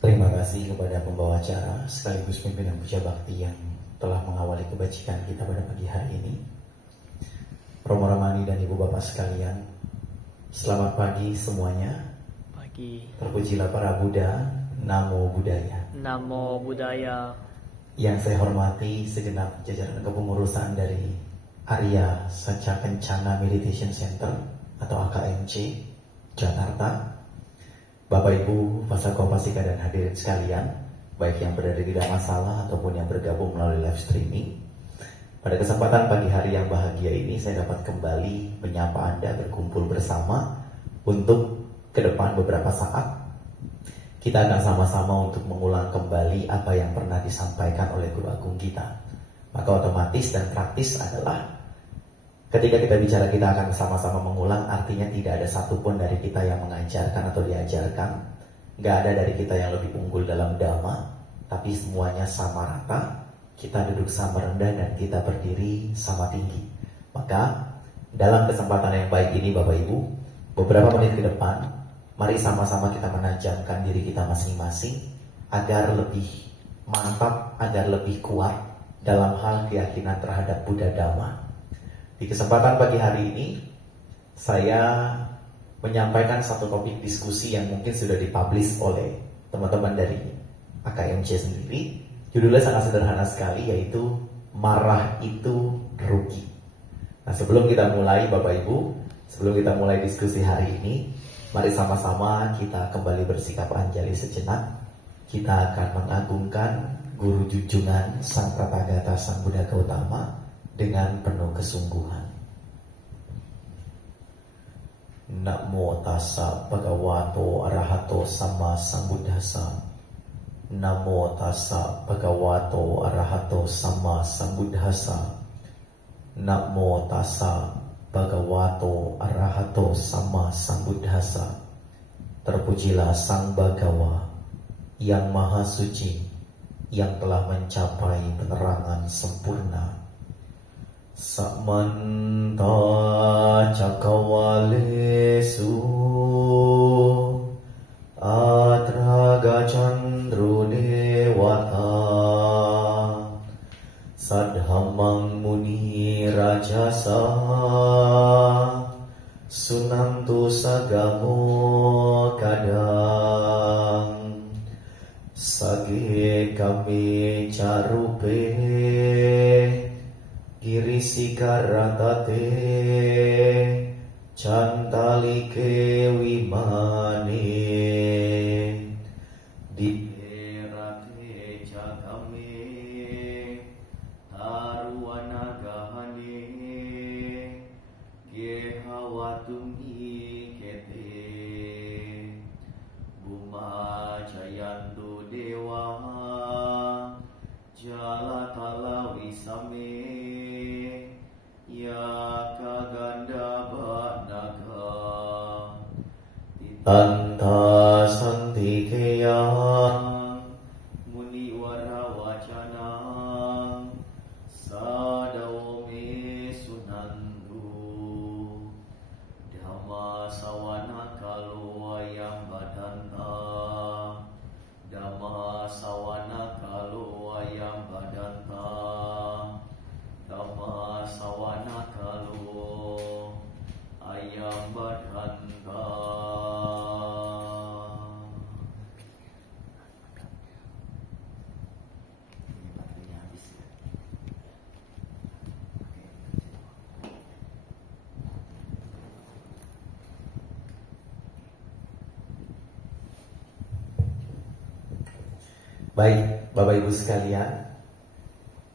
Terima kasih kepada pembawa acara sekaligus pimpinan Puja Bakti yang telah mengawali kebajikan kita pada pagi hari ini. Romo Ramani dan Ibu Bapak sekalian, selamat pagi semuanya. Pagi. Terpujilah para Buddha, Namo Buddhaya. Namo Buddhaya. Yang saya hormati segenap jajaran kepengurusan dari Arya Saca Kencana Meditation Center atau AKMC Jakarta. Bapak Ibu, Pasako Pasika dan hadirin sekalian, baik yang berada di Dhammasala ataupun yang bergabung melalui live streaming. Pada kesempatan pagi hari yang bahagia ini, saya dapat kembali menyapa Anda berkumpul bersama untuk ke depan beberapa saat. Kita akan sama-sama untuk mengulang kembali apa yang pernah disampaikan oleh Guru Agung kita. Maka otomatis dan praktis adalah ketika kita bicara kita akan sama-sama mengulang, artinya tidak ada satupun dari kita yang mengajarkan atau diajarkan. Gak ada dari kita yang lebih unggul dalam dhamma, tapi semuanya sama rata. Kita duduk sama rendah dan kita berdiri sama tinggi. Maka dalam kesempatan yang baik ini Bapak Ibu, beberapa menit ke depan, mari sama-sama kita menajamkan diri kita masing-masing agar lebih mantap, agar lebih kuat dalam hal keyakinan terhadap Buddha Dhamma. Di kesempatan pagi hari ini, saya menyampaikan satu topik diskusi yang mungkin sudah dipublish oleh teman-teman dari AKMC sendiri. Judulnya sangat sederhana sekali, yaitu marah itu rugi. Nah, sebelum kita mulai Bapak Ibu, sebelum kita mulai diskusi hari ini, mari sama-sama kita kembali bersikap anjali sejenak. Kita akan mengagungkan Guru Junjungan Sang Pratagata Sang Buddha Gautama dengan penuh kesungguhan. Namo tassa bhagavato arahato sama sambuddhassa. Namo tassa bhagavato arahato sama sambuddhassa. Namo tassa bhagavato arahato sama sambuddhassa. Terpujilah Sang Bhagawa yang Maha Suci, yang telah mencapai penerangan sempurna. Samanta cakawalesu atraga candro dewata sadhamang muni rajasa sunantu sagamo kadang sage kami carupe Girisika ratate cantalike wimane diherate cakame taruana gahane gehawatungi kete buma jayandu dewa jalatala wisame ya kaganda banaga tanta santikeya muni warawacana sadawome sunandu dhamma sawana kaluwayam badanta dhamma sawana kaluwayam badanta Dhamma sawana kalu ayam badhanta. Baik, Bapak Ibu sekalian,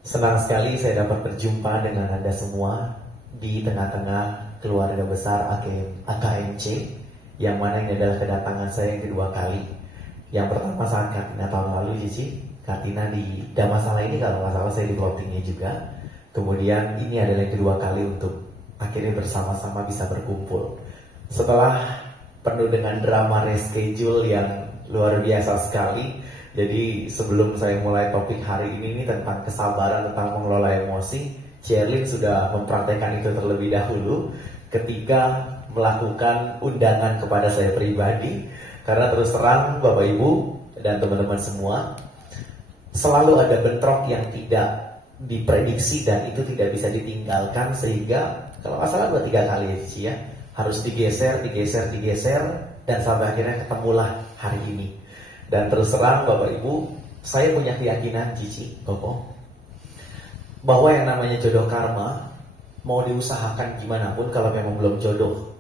senang sekali saya dapat berjumpa dengan Anda semua di tengah-tengah keluarga besar AKMC, yang mana ini adalah kedatangan saya yang kedua kali. Yang pertama saat Kartina tahun lalu, Cici. Kartina di Dhammasala ini kalau nggak salah saya di plottingnya juga. Kemudian ini adalah yang kedua kali untuk akhirnya bersama-sama bisa berkumpul. Setelah penuh dengan drama reschedule yang luar biasa sekali. Jadi sebelum saya mulai topik hari ini tentang kesabaran, tentang mengelola emosi, Sherlyn sudah mempraktekkan itu terlebih dahulu ketika melakukan undangan kepada saya pribadi. Karena terus terang Bapak Ibu dan teman-teman semua, selalu ada bentrok yang tidak diprediksi dan itu tidak bisa ditinggalkan. Sehingga kalau nggak salah 2-3 kali ya, harus digeser, dan sampai akhirnya ketemulah hari ini. Dan terus terang Bapak Ibu, saya punya keyakinan Cici, Koko, bahwa yang namanya jodoh karma, mau diusahakan gimana pun kalau memang belum jodoh,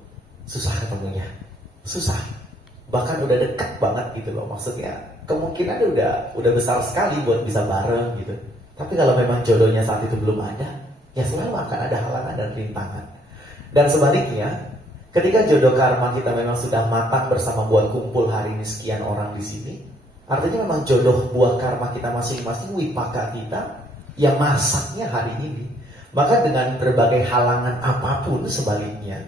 susah ketemunya, susah. Bahkan udah dekat banget gitu loh, maksudnya kemungkinan udah besar sekali buat bisa bareng gitu. Tapi kalau memang jodohnya saat itu belum ada, ya selalu akan ada halangan dan rintangan. Dan sebaliknya, ketika jodoh karma kita memang sudah matang bersama buat kumpul hari ini sekian orang di sini, artinya memang jodoh buah karma kita masing-masing, wipaka kita yang masaknya hari ini. Maka dengan berbagai halangan apapun sebaliknya,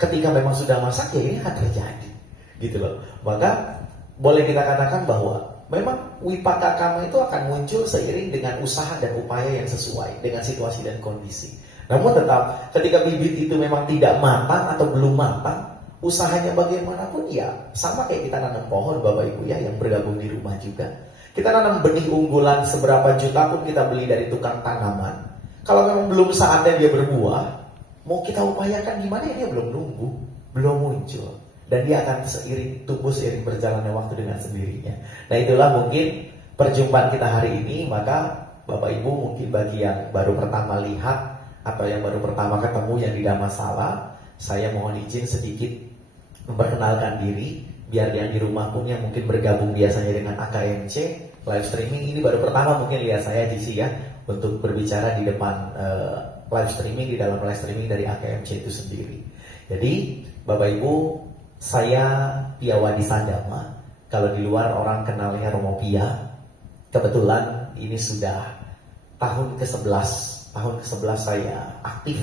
ketika memang sudah masak ya ini akan terjadi gitu loh. Maka boleh kita katakan bahwa memang wipaka karma itu akan muncul seiring dengan usaha dan upaya yang sesuai dengan situasi dan kondisi. Namun tetap ketika bibit itu memang tidak matang atau belum matang, usahanya bagaimanapun ya sama kayak kita nanam pohon Bapak Ibu ya yang bergabung di rumah juga. Kita nanam benih unggulan seberapa juta pun kita beli dari tukang tanaman, kalau memang belum saatnya dia berbuah, mau kita upayakan gimana ya dia belum tumbuh, belum muncul. Dan dia akan tumbuh seiring berjalannya waktu dengan sendirinya. Nah itulah mungkin perjumpaan kita hari ini. Maka Bapak Ibu mungkin bagi yang baru pertama lihat atau yang baru pertama ketemu yang tidak masalah, saya mohon izin sedikit memperkenalkan diri, biar yang di rumah pun yang mungkin bergabung biasanya dengan AKMC live streaming ini baru pertama mungkin lihat saya di sini ya, untuk berbicara di depan live streaming, di dalam live streaming dari AKMC itu sendiri. Jadi Bapak Ibu, saya Piawadi Sandama. Kalau di luar orang kenalnya Romo Pia. Kebetulan ini sudah tahun ke-11 saya aktif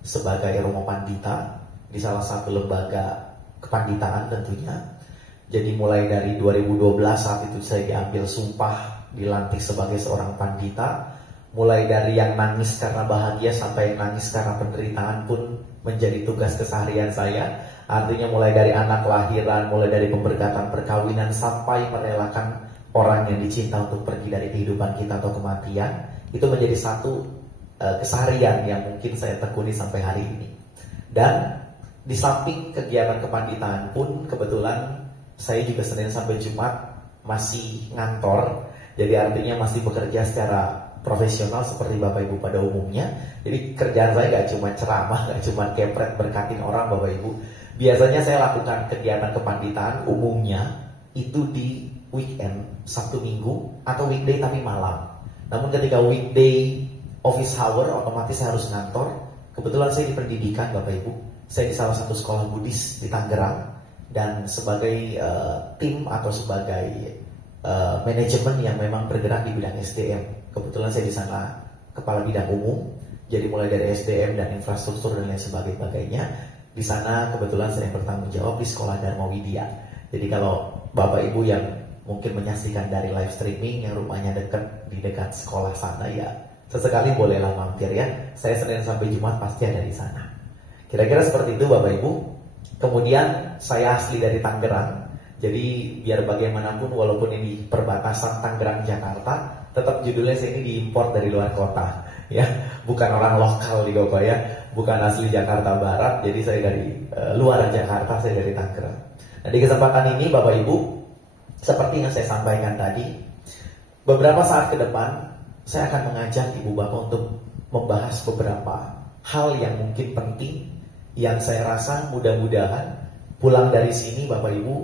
sebagai Romo Pandita di salah satu lembaga kepanditaan tentunya. Jadi mulai dari 2012 saat itu saya diambil sumpah, dilantik sebagai seorang pandita. Mulai dari yang nangis karena bahagia sampai yang nangis karena penderitaan pun menjadi tugas keseharian saya. Artinya mulai dari anak lahiran, mulai dari pemberkatan perkawinan sampai merelakan orang yang dicinta untuk pergi dari kehidupan kita atau kematian. Itu menjadi satu keseharian yang mungkin saya tekuni sampai hari ini. Dan di samping kegiatan kepanditaan pun kebetulan saya juga Senin sampai Jumat masih ngantor. Jadi artinya masih bekerja secara profesional seperti Bapak Ibu pada umumnya. Jadi kerjaan saya gak cuma ceramah, gak cuma kepret berkatin orang Bapak Ibu. Biasanya saya lakukan kegiatan kepanditaan umumnya itu di weekend, Sabtu Minggu atau weekday tapi malam. Namun ketika weekday office hour otomatis saya harus ngantor. Kebetulan saya di pendidikan Bapak Ibu. Saya di salah satu sekolah Buddhis di Tangerang. Dan sebagai tim atau sebagai manajemen yang memang bergerak di bidang SDM. Kebetulan saya di sana kepala bidang umum. Jadi mulai dari SDM dan infrastruktur dan lain sebagainya. Di sana kebetulan saya bertanggung jawab di sekolah Dharma Widya. Jadi kalau Bapak Ibu yang mungkin menyaksikan dari live streaming yang rumahnya dekat sekolah sana ya, sesekali bolehlah mampir ya. Saya Senin sampai Jumat pasti ada di sana. Kira-kira seperti itu Bapak Ibu. Kemudian saya asli dari Tangerang. Jadi biar bagaimanapun walaupun ini perbatasan Tangerang Jakarta, tetap judulnya saya ini diimpor dari luar kota ya, bukan orang lokal di Gopa ya, bukan asli Jakarta Barat. Jadi saya dari luar Jakarta, saya dari Tangerang. Nah di kesempatan ini Bapak Ibu, seperti yang saya sampaikan tadi, beberapa saat ke depan saya akan mengajak Ibu Bapak untuk membahas beberapa hal yang mungkin penting, yang saya rasa mudah-mudahan pulang dari sini Bapak Ibu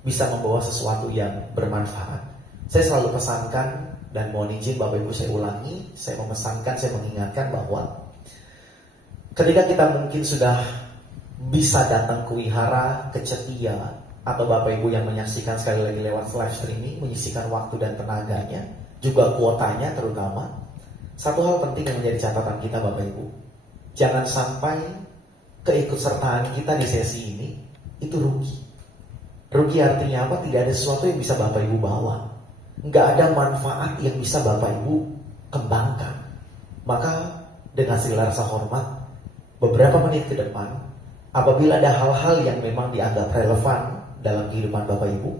bisa membawa sesuatu yang bermanfaat. Saya selalu pesankan dan mohon izin Bapak Ibu saya ulangi, saya memesankan, saya mengingatkan bahwa ketika kita mungkin sudah bisa datang ke wihara, ke cetia, atau Bapak Ibu yang menyaksikan sekali lagi lewat live streaming, menyisikan waktu dan tenaganya, juga kuotanya terutama, satu hal penting yang menjadi catatan kita Bapak Ibu, jangan sampai keikutsertaan kita di sesi ini itu rugi. Rugi artinya apa? Tidak ada sesuatu yang bisa Bapak Ibu bawa, nggak ada manfaat yang bisa Bapak Ibu kembangkan. Maka dengan segala rasa hormat, beberapa menit ke depan apabila ada hal-hal yang memang dianggap relevan dalam kehidupan Bapak Ibu,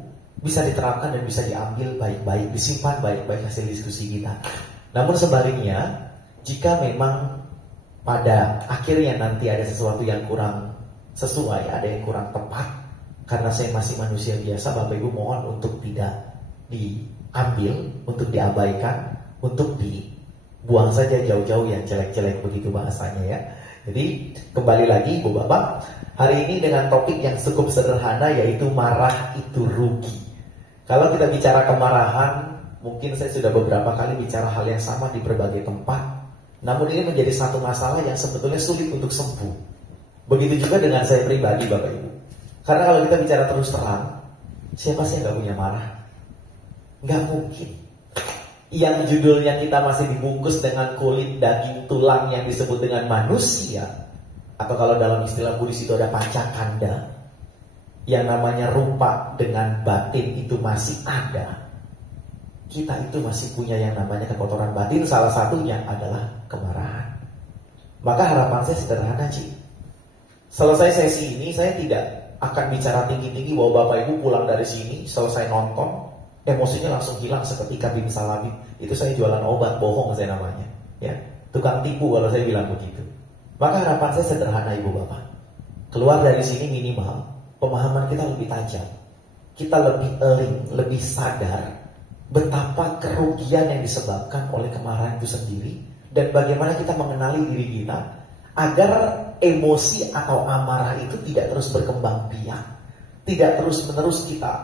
bisa diterapkan dan bisa diambil baik-baik, disimpan baik-baik hasil diskusi kita. Namun sebaliknya, jika memang pada akhirnya nanti ada sesuatu yang kurang sesuai, ada yang kurang tepat, karena saya masih manusia biasa, Bapak Ibu mohon untuk tidak diambil, untuk diabaikan, untuk dibuang saja jauh-jauh yang jelek-jelek, begitu bahasanya ya. Jadi kembali lagi Ibu Bapak, hari ini dengan topik yang cukup sederhana, yaitu marah itu rugi. Kalau kita bicara kemarahan, mungkin saya sudah beberapa kali bicara hal yang sama di berbagai tempat. Namun ini menjadi satu masalah yang sebetulnya sulit untuk sembuh. Begitu juga dengan saya pribadi Bapak Ibu. Karena kalau kita bicara terus terang, siapa sih yang gak punya marah? Gak mungkin. Yang judulnya kita masih dibungkus dengan kulit, daging, tulang yang disebut dengan manusia, atau kalau dalam istilah Buddhis itu ada pancakanda, yang namanya rupa dengan batin itu masih ada. Kita itu masih punya yang namanya kekotoran batin, salah satunya adalah kemarahan. Maka harapan saya sederhana, Ci. Selesai sesi ini saya tidak akan bicara tinggi-tinggi bahwa Bapak Ibu pulang dari sini selesai nonton emosinya langsung hilang seketika bimsalabim. Itu saya jualan obat bohong saya namanya, ya. Tukang tipu kalau saya bilang begitu. Maka harapan saya sederhana Ibu Bapak. Keluar dari sini minimal pemahaman kita lebih tajam. Kita lebih eling, lebih sadar betapa kerugian yang disebabkan oleh kemarahan itu sendiri, dan bagaimana kita mengenali diri kita agar emosi atau amarah itu tidak terus berkembang biak, tidak terus-menerus kita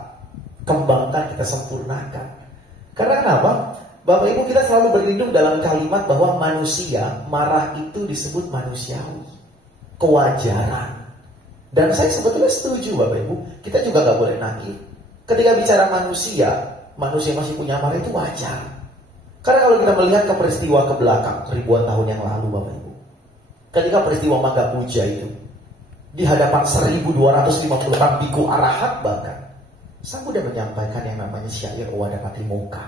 kembangkan, kita sempurnakan. Karena kenapa? Bapak Ibu, kita selalu berlindung dalam kalimat bahwa manusia, marah itu disebut manusiawi, kewajaran. Dan saya sebetulnya setuju Bapak Ibu, kita juga gak boleh naif. Ketika bicara manusia, manusia masih punya marah itu wajar. Karena kalau kita melihat ke peristiwa ke belakang, ribuan tahun yang lalu Bapak Ibu, ketika peristiwa Magapuja itu, di hadapan 1250 orang biku arahat bahkan, Sang Buddha menyampaikan yang namanya syair Owada Patimokkha.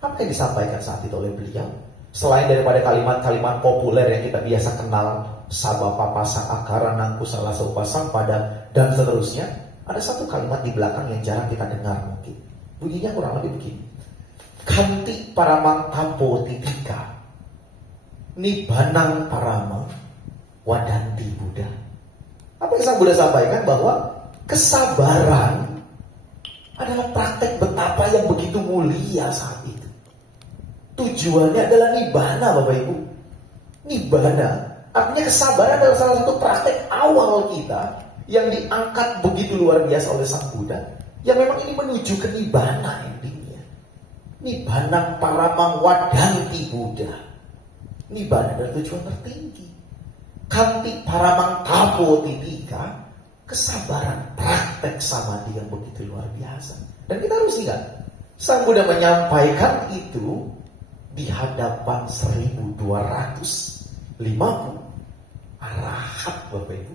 Apa yang disampaikan saat itu oleh beliau? Selain daripada kalimat-kalimat populer yang kita biasa kenal, Sabapa pasang akara nangku salah seupasang pada dan seterusnya, ada satu kalimat di belakang yang jarang kita dengar mungkin. Bunyinya kurang lebih begini. Kanti paramang tampo titika, nibanang parama wadanti Buddha. Apa yang Sang Buddha sampaikan? Bahwa kesabaran adalah praktek betapa yang begitu mulia saat itu. Tujuannya adalah nibbana Bapak Ibu. Nibbana artinya kesabaran adalah salah satu praktek awal kita yang diangkat begitu luar biasa oleh Sang Buddha, yang memang ini menuju ke nibbana intinya. Nibbana paramang wadanti Buddha. Nibbana adalah tujuan tertinggi. Kanti paramang tapo titika, kesabaran, praktek samadhi yang begitu luar biasa. Dan kita harus ingat, Sang Buddha menyampaikan itu di hadapan 1250 arahat Bapak Ibu.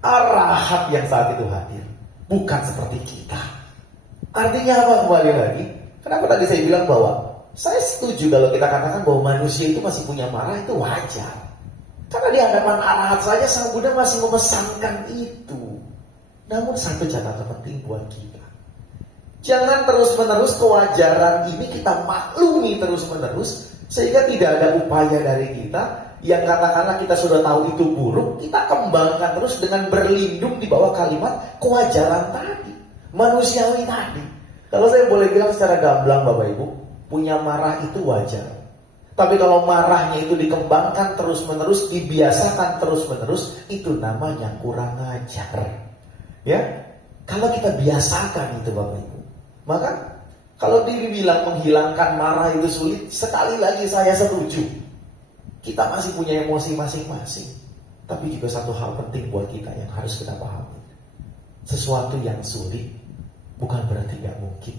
Arahat yang saat itu hadir, bukan seperti kita. Artinya apa kembali lagi? Kenapa tadi saya bilang bahwa saya setuju kalau kita katakan bahwa manusia itu masih punya marah, itu wajar. Karena di hadapan arahat saja Sang Buddha masih memesankan itu. Namun satu catatan penting buat kita, jangan terus-menerus kewajaran ini kita maklumi terus-menerus, sehingga tidak ada upaya dari kita yang katakanlah kita sudah tahu itu buruk, kita kembangkan terus dengan berlindung di bawah kalimat kewajaran tadi, manusiawi tadi. Kalau saya boleh bilang secara gamblang Bapak Ibu, punya marah itu wajar. Tapi kalau marahnya itu dikembangkan terus-menerus, dibiasakan terus-menerus, itu namanya kurang ajar. Ya, kalau kita biasakan itu Bapak Ibu, maka kalau dibilang menghilangkan marah itu sulit, sekali lagi saya setuju. Kita masih punya emosi masing-masing. Tapi juga satu hal penting buat kita yang harus kita pahami. Sesuatu yang sulit bukan berarti tidak mungkin.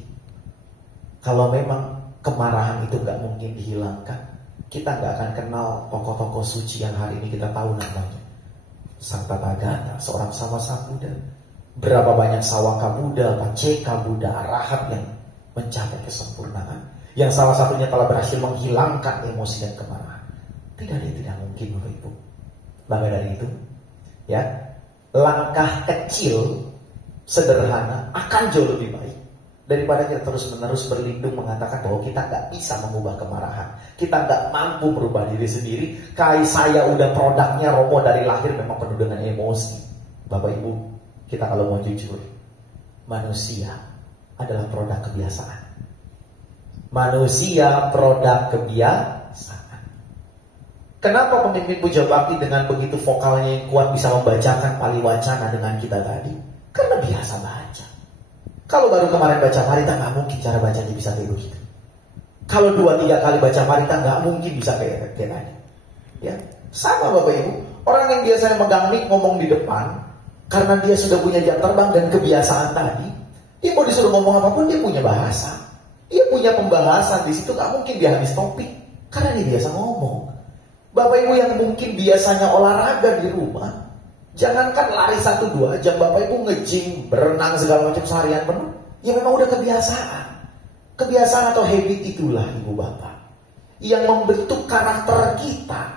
Kalau memang kemarahan itu gak mungkin dihilangkan, kita gak akan kenal tokoh-tokoh suci yang hari ini kita tahu namanya. Sang Tathagata, seorang sama Sang Buddha. Berapa banyak Sawaka Buddha, Paceka Buddha, arahat yang mencapai kesempurnaan, yang salah satunya telah berhasil menghilangkan emosi dan kemarahan. Tidak ada yang tidak mungkin Bapak Ibu. Maka dari itu, ya, langkah kecil, sederhana, akan jauh lebih baik daripada kita terus-menerus berlindung mengatakan bahwa kita nggak bisa mengubah kemarahan, kita nggak mampu merubah diri sendiri. Kayak saya udah produknya, Romo dari lahir memang penuh dengan emosi. Bapak Ibu, kita kalau mau jujur, manusia adalah produk kebiasaan. Manusia produk kebiasaan. Kenapa pemimpin puja bakti dengan begitu vokalnya yang kuat bisa membacakan pali wacana dengan kita tadi? Karena biasa baca. Kalau baru kemarin baca parita, nggak mungkin cara bacanya bisa kayak begitu. Kalau 2-3 kali baca parita, nggak mungkin bisa kayak tadi. Ya, sama Bapak Ibu. Orang yang biasanya megang mic ngomong di depan, karena dia sudah punya jam terbang dan kebiasaan tadi, dia mau disuruh ngomong apapun dia punya bahasa, dia punya pembahasan di situ, nggak mungkin dia habis topik, karena dia biasa ngomong. Bapak Ibu yang mungkin biasanya olahraga di rumah, jangankan lari 1-2 jam, Bapak Ibu nge-gym, berenang segala macam seharian penuh, ya memang udah kebiasaan. Kebiasaan atau habit itulah Ibu Bapak yang membentuk karakter kita,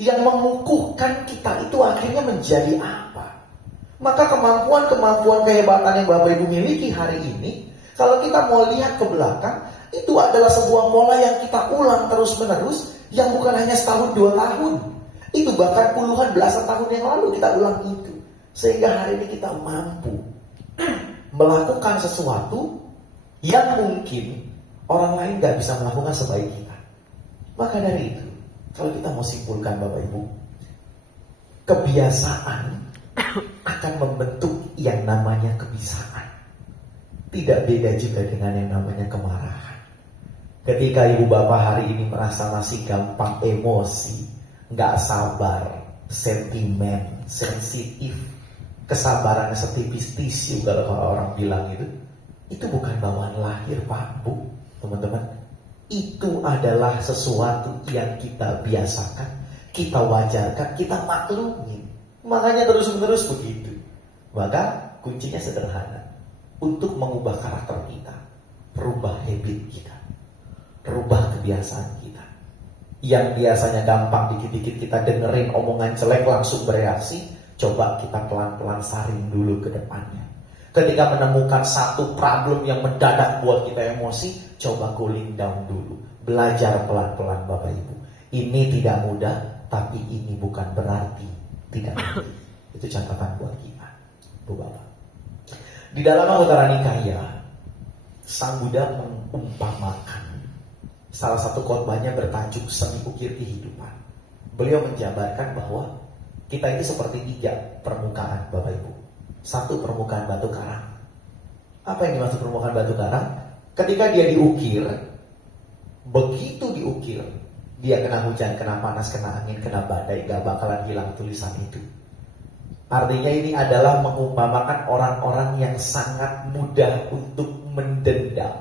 yang mengukuhkan kita itu akhirnya menjadi apa. Maka kemampuan-kemampuan kehebatan yang Bapak Ibu miliki hari ini, kalau kita mau lihat ke belakang, itu adalah sebuah pola yang kita ulang terus-menerus, yang bukan hanya setahun 2 tahun. Itu bahkan puluhan belasan tahun yang lalu kita ulang itu. Sehingga hari ini kita mampu melakukan sesuatu yang mungkin orang lain gak bisa melakukan sebaik kita. Maka dari itu, kalau kita mau simpulkan Bapak Ibu, kebiasaan akan membentuk yang namanya kebisaan. Tidak beda juga dengan yang namanya kemarahan. Ketika Ibu Bapak hari ini merasa masih gampang emosi, gak sabar, sentimen, sensitif, kesabarannya setipis tisu kalau orang bilang itu bukan bawaan lahir Pak Bu, teman-teman. Itu adalah sesuatu yang kita biasakan, kita wajarkan, kita maklumi. Makanya terus-menerus begitu. Maka kuncinya sederhana. Untuk mengubah karakter kita, rubah habit kita, rubah kebiasaan kita. Yang biasanya gampang dikit-dikit kita dengerin omongan jelek langsung bereaksi, coba kita pelan-pelan saring dulu ke depannya. Ketika menemukan satu problem yang mendadak buat kita emosi, coba cooling down dulu. Belajar pelan-pelan Bapak Ibu. Ini tidak mudah, tapi ini bukan berarti tidak mudah. Itu catatan buat kita, Bu Bapak. Di dalam Anguttara Nikaya, Sang Buddha mengumpamakan, salah satu khotbahnya bertajuk Seni Ukir Kehidupan. Beliau menjabarkan bahwa kita ini seperti 3 permukaan Bapak Ibu. 1 permukaan batu karang. Apa yang dimaksud permukaan batu karang? Ketika dia diukir, begitu diukir, dia kena hujan, kena panas, kena angin, kena badai, gak bakalan hilang tulisan itu. Artinya ini adalah mengumpamakan orang-orang yang sangat mudah untuk mendendam,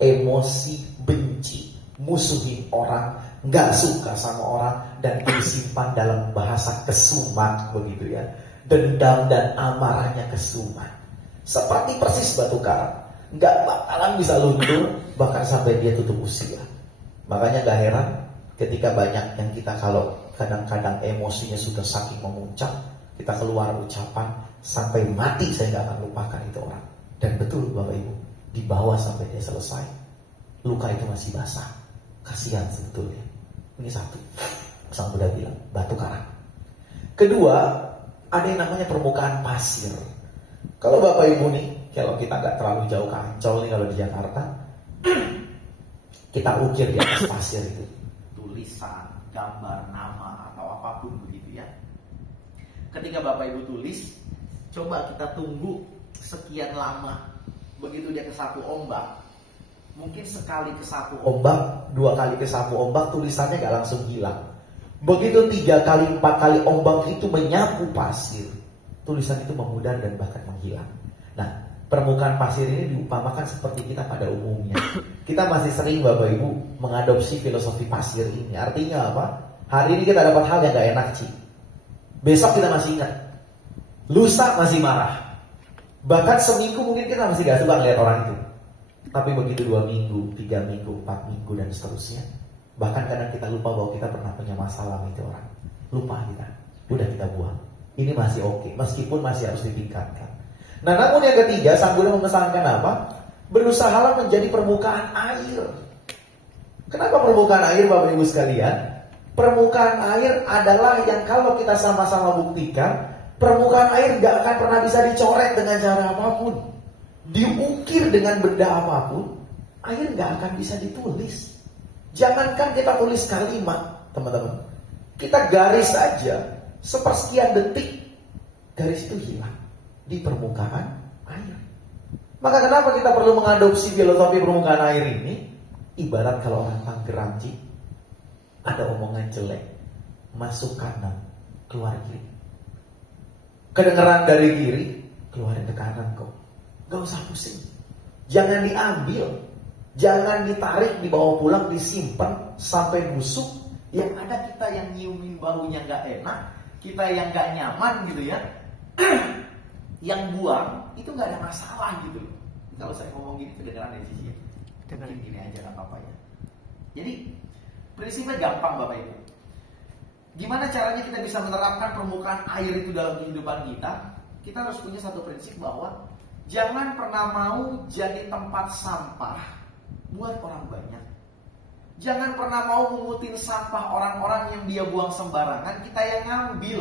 emosi, benci, musuhin orang, gak suka sama orang, dan disimpan dalam bahasa kesumat begitu ya. Dendam dan amarahnya kesumat. Seperti persis batu karang, gak bakalan bisa luntur, bahkan sampai dia tutup usia. Makanya gak heran ketika banyak yang kita kalau kadang-kadang emosinya sudah saking memuncak, kita keluar ucapan sampai mati saya gak akan lupakan itu orang. Dan betul Bapak Ibu, dibawa sampai dia selesai, luka itu masih basah. Kasihan sebetulnya. Ini 1, Sang Buddha bilang, batu karang. Kedua, ada yang namanya permukaan pasir. Kalau Bapak Ibu nih, kalau kita gak terlalu jauh ke Ancol nih, kalau di Jakarta, kita ukir di atas pasir itu tulisan, gambar, nama, atau apapun begitu ya. Ketika Bapak Ibu tulis, coba kita tunggu sekian lama. Begitu dia kesapu ombak, mungkin sekali kesapu ombak, 2 kali kesapu ombak, tulisannya gak langsung hilang. Begitu 3 kali, 4 kali ombak itu menyapu pasir, tulisan itu memudar dan bahkan menghilang. Nah, permukaan pasir ini diumpamakan seperti kita pada umumnya. Kita masih sering Bapak Ibu mengadopsi filosofi pasir ini. Artinya apa? Hari ini kita dapat hal yang gak enak besok kita masih ingat, lusa masih marah, bahkan seminggu mungkin kita masih gak suka ngeliat orang itu. Tapi begitu 2 minggu, 3 minggu, 4 minggu dan seterusnya, bahkan kadang kita lupa bahwa kita pernah punya masalah sama itu orang. Lupa kita, udah kita buang. Ini masih oke, meskipun masih harus ditingkatkan. Nah, namun yang ketiga, Sang Buddha memesankan apa? Berusahalah menjadi permukaan air. Kenapa permukaan air, Bapak Ibu sekalian? Permukaan air adalah yang kalau kita sama-sama buktikan, permukaan air gak akan pernah bisa dicoret dengan cara apapun. Diukir dengan benda apapun, air gak akan bisa ditulis. Jangankan kita tulis kalimat, teman-teman. Kita garis saja, sepersekian detik, garis itu hilang di permukaan air. Maka kenapa kita perlu mengadopsi filosofi permukaan air ini? Ibarat kalau orang Tangerang, ada omongan jelek, masuk kanan, keluar kiri. Kedengeran dari kiri, keluarin ke kanan kok. Gak usah pusing. Jangan diambil, jangan ditarik, dibawa pulang, disimpan sampai busuk. Yang ada kita yang nyiumin baunya gak enak, kita yang gak nyaman gitu ya. Yang buang itu gak ada masalah gitu loh. Kalau saya ngomong gini kedengeran dari sisi mungkin gini aja gak apa-apa ya. Jadi prinsipnya gampang Bapak Ibu. Gimana caranya kita bisa menerapkan permukaan air itu dalam kehidupan kita? Kita harus punya satu prinsip bahwa jangan pernah mau jadi tempat sampah buat orang banyak. Jangan pernah mau mengutin sampah orang-orang yang dia buang sembarangan, kita yang ngambil.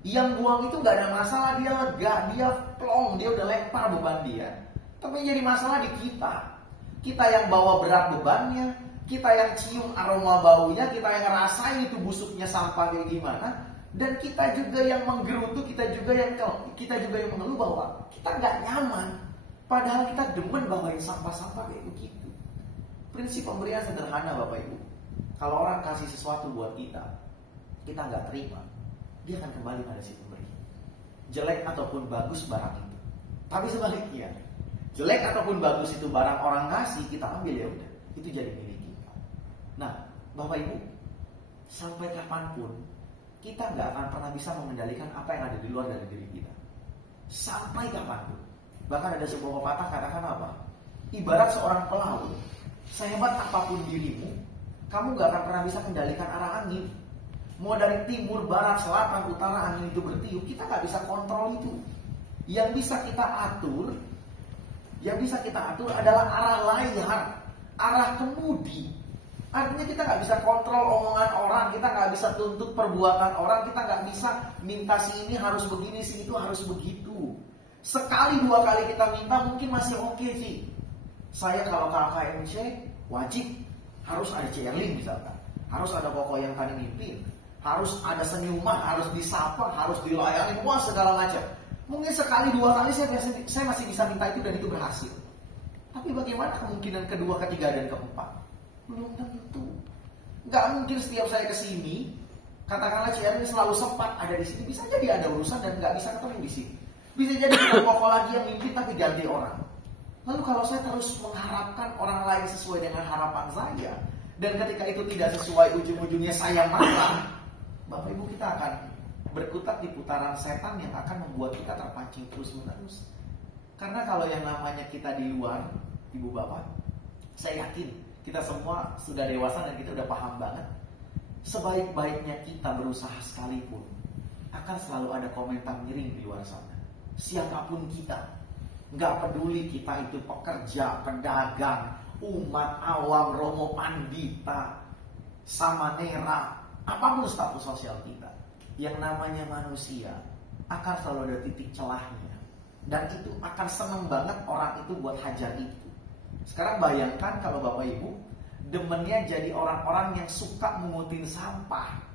Yang buang itu gak ada masalah, dia lega, dia plong, dia udah lempar beban dia. Tapi yang jadi masalah di kita. Kita yang bawa berat bebannya, kita yang cium aroma baunya, kita yang ngerasain itu busuknya sampah kayak gimana, dan kita juga yang menggerutu, kita juga yang mengeluh bahwa kita nggak nyaman, padahal kita demen bawain sampah-sampah kayak begitu. Prinsip pemberian sederhana Bapak Ibu. Kalau orang kasih sesuatu buat kita nggak terima, dia akan kembali pada si pemberi. Jelek ataupun bagus barang itu. Tapi sebaliknya, jelek ataupun bagus itu barang orang kasih, kita ambil ya udah, itu jadi milik kita. Nah, Bapak Ibu, sampai kapanpun kita nggak akan pernah bisa mengendalikan apa yang ada di luar dari diri kita. Sampai kapanpun. Bahkan ada sebuah pepatah katakan apa? Ibarat seorang pelaut, sehebat apapun dirimu, kamu nggak akan pernah bisa kendalikan arah angin. Mau dari timur, barat, selatan, utara angin itu bertiup, kita nggak bisa kontrol itu. Yang bisa kita atur adalah arah layar, arah kemudi. Artinya kita nggak bisa kontrol omongan orang, kita nggak bisa tuntut perbuatan orang, kita nggak bisa minta si ini harus begini, si itu harus begitu. Sekali dua kali kita minta mungkin masih oke sih. Saya kalau KKMC wajib harus ada cheerleading misalkan, harus ada pokok yang tadi mimpin, harus ada senyuman, harus disapa, harus dilayani, wah segala macam. Mungkin sekali dua kali saya masih bisa minta itu dan itu berhasil. Tapi bagaimana kemungkinan kedua, ketiga, dan keempat? Belum tentu. Nggak mungkin setiap saya kesini, katakanlah CR ini selalu sempat ada di sini. Bisa jadi ada urusan dan nggak bisa ketemu di sini. Bisa jadi ada pokok lagi yang mimpin tapi ganti orang. Lalu kalau saya terus mengharapkan orang lain sesuai dengan harapan saya, dan ketika itu tidak sesuai, ujung-ujungnya saya marah, Bapak Ibu, kita akan berkutat di putaran setan yang akan membuat kita terpancing terus-menerus. Karena kalau yang namanya kita di luar, Ibu Bapak, saya yakin kita semua sudah dewasa dan kita udah paham banget. Sebaik-baiknya kita berusaha sekalipun, akan selalu ada komentar miring di luar sana. Siapapun kita, nggak peduli kita itu pekerja, pedagang, umat awam, romo pandita, samanera, apapun status sosial kita, yang namanya manusia akan selalu ada titik celahnya, dan itu akan seneng banget orang itu buat hajar itu. Sekarang bayangkan kalau Bapak Ibu demennya jadi orang-orang yang suka mengutin sampah.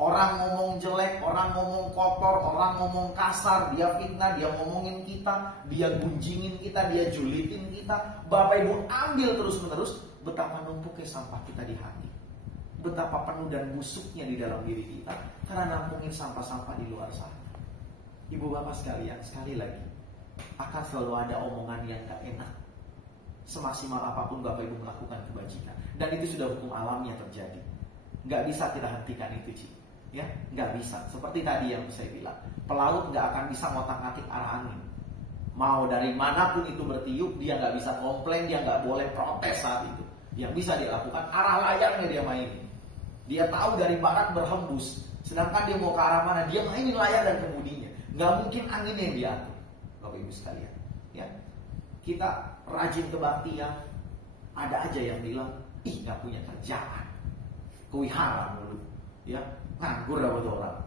Orang ngomong jelek, orang ngomong kotor, orang ngomong kasar, dia fitnah, dia ngomongin kita, dia gunjingin kita, dia julitin kita. Bapak Ibu ambil terus-menerus, betapa numpuknya sampah kita di hati. Betapa penuh dan busuknya di dalam diri kita karena nampungin sampah-sampah di luar sana. Ibu Bapak sekalian, sekali lagi, akan selalu ada omongan yang gak enak. Semaksimal apapun Bapak Ibu melakukan kebajikan, dan itu sudah hukum alamnya terjadi. Gak bisa kita hentikan itu, Ci. Ya, nggak bisa. Seperti tadi yang saya bilang, pelaut nggak akan bisa ngotak-ngatik arah angin. Mau dari manapun itu bertiup, dia nggak bisa komplain, dia nggak boleh protes saat itu. Yang bisa dia lakukan arah layarnya dia mainin. Dia tahu dari barat berhembus, sedangkan dia mau ke arah mana, dia mainin layar dan kemudinya. Nggak mungkin angin yang diatur, Bapak Ibu sekalian. Ya, kita rajin kebaktian, ada aja yang bilang, ih nggak punya kerjaan, kewihara mulu, ya nganggur dapat orang.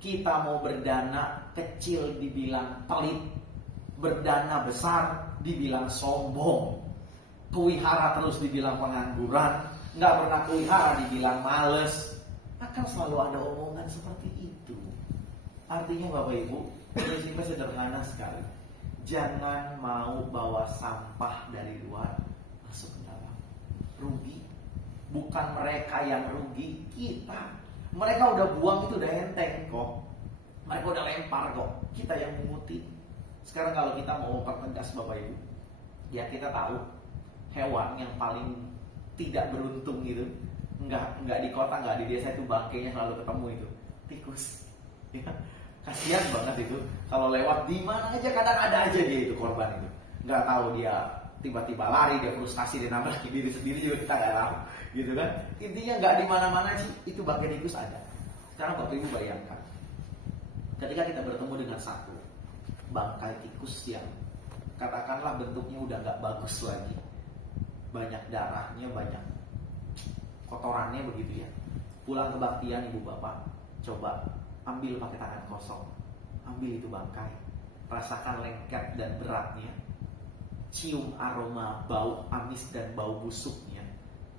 Kita mau berdana kecil dibilang pelit, berdana besar dibilang sombong, kewihara terus dibilang pengangguran, nggak pernah kewihara dibilang males. Akan selalu ada omongan seperti itu. Artinya Bapak Ibu, prinsipnya sederhana sekali. Jangan mau bawa sampah dari luar masuk ke dalam. Rugi. Bukan mereka yang rugi, kita. Mereka udah buang itu udah enteng kok. Mereka udah lempar kok. Kita yang menguti. Sekarang kalau kita mau pertegas Bapak Ibu, ya kita tahu hewan yang paling tidak beruntung gitu, nggak di kota, nggak di desa itu bangkainya selalu ketemu itu tikus. Ya, kasihan banget itu. Kalau lewat di mana aja kadang ada aja dia itu korban itu. Nggak tahu dia tiba-tiba lari, dia frustasi, dia nabrak diri sendiri juga kita nggak tahu, gitu kan? Intinya nggak di mana-mana sih itu bangkai tikus ada. Sekarang Bapak Ibu bayangkan, ketika kita bertemu dengan satu bangkai tikus yang katakanlah bentuknya udah nggak bagus lagi, banyak darahnya, banyak kotorannya begitu ya. Pulang kebaktian Ibu Bapak, coba ambil pakai tangan kosong, ambil itu bangkai, rasakan lengket dan beratnya, cium aroma bau amis dan bau busuknya.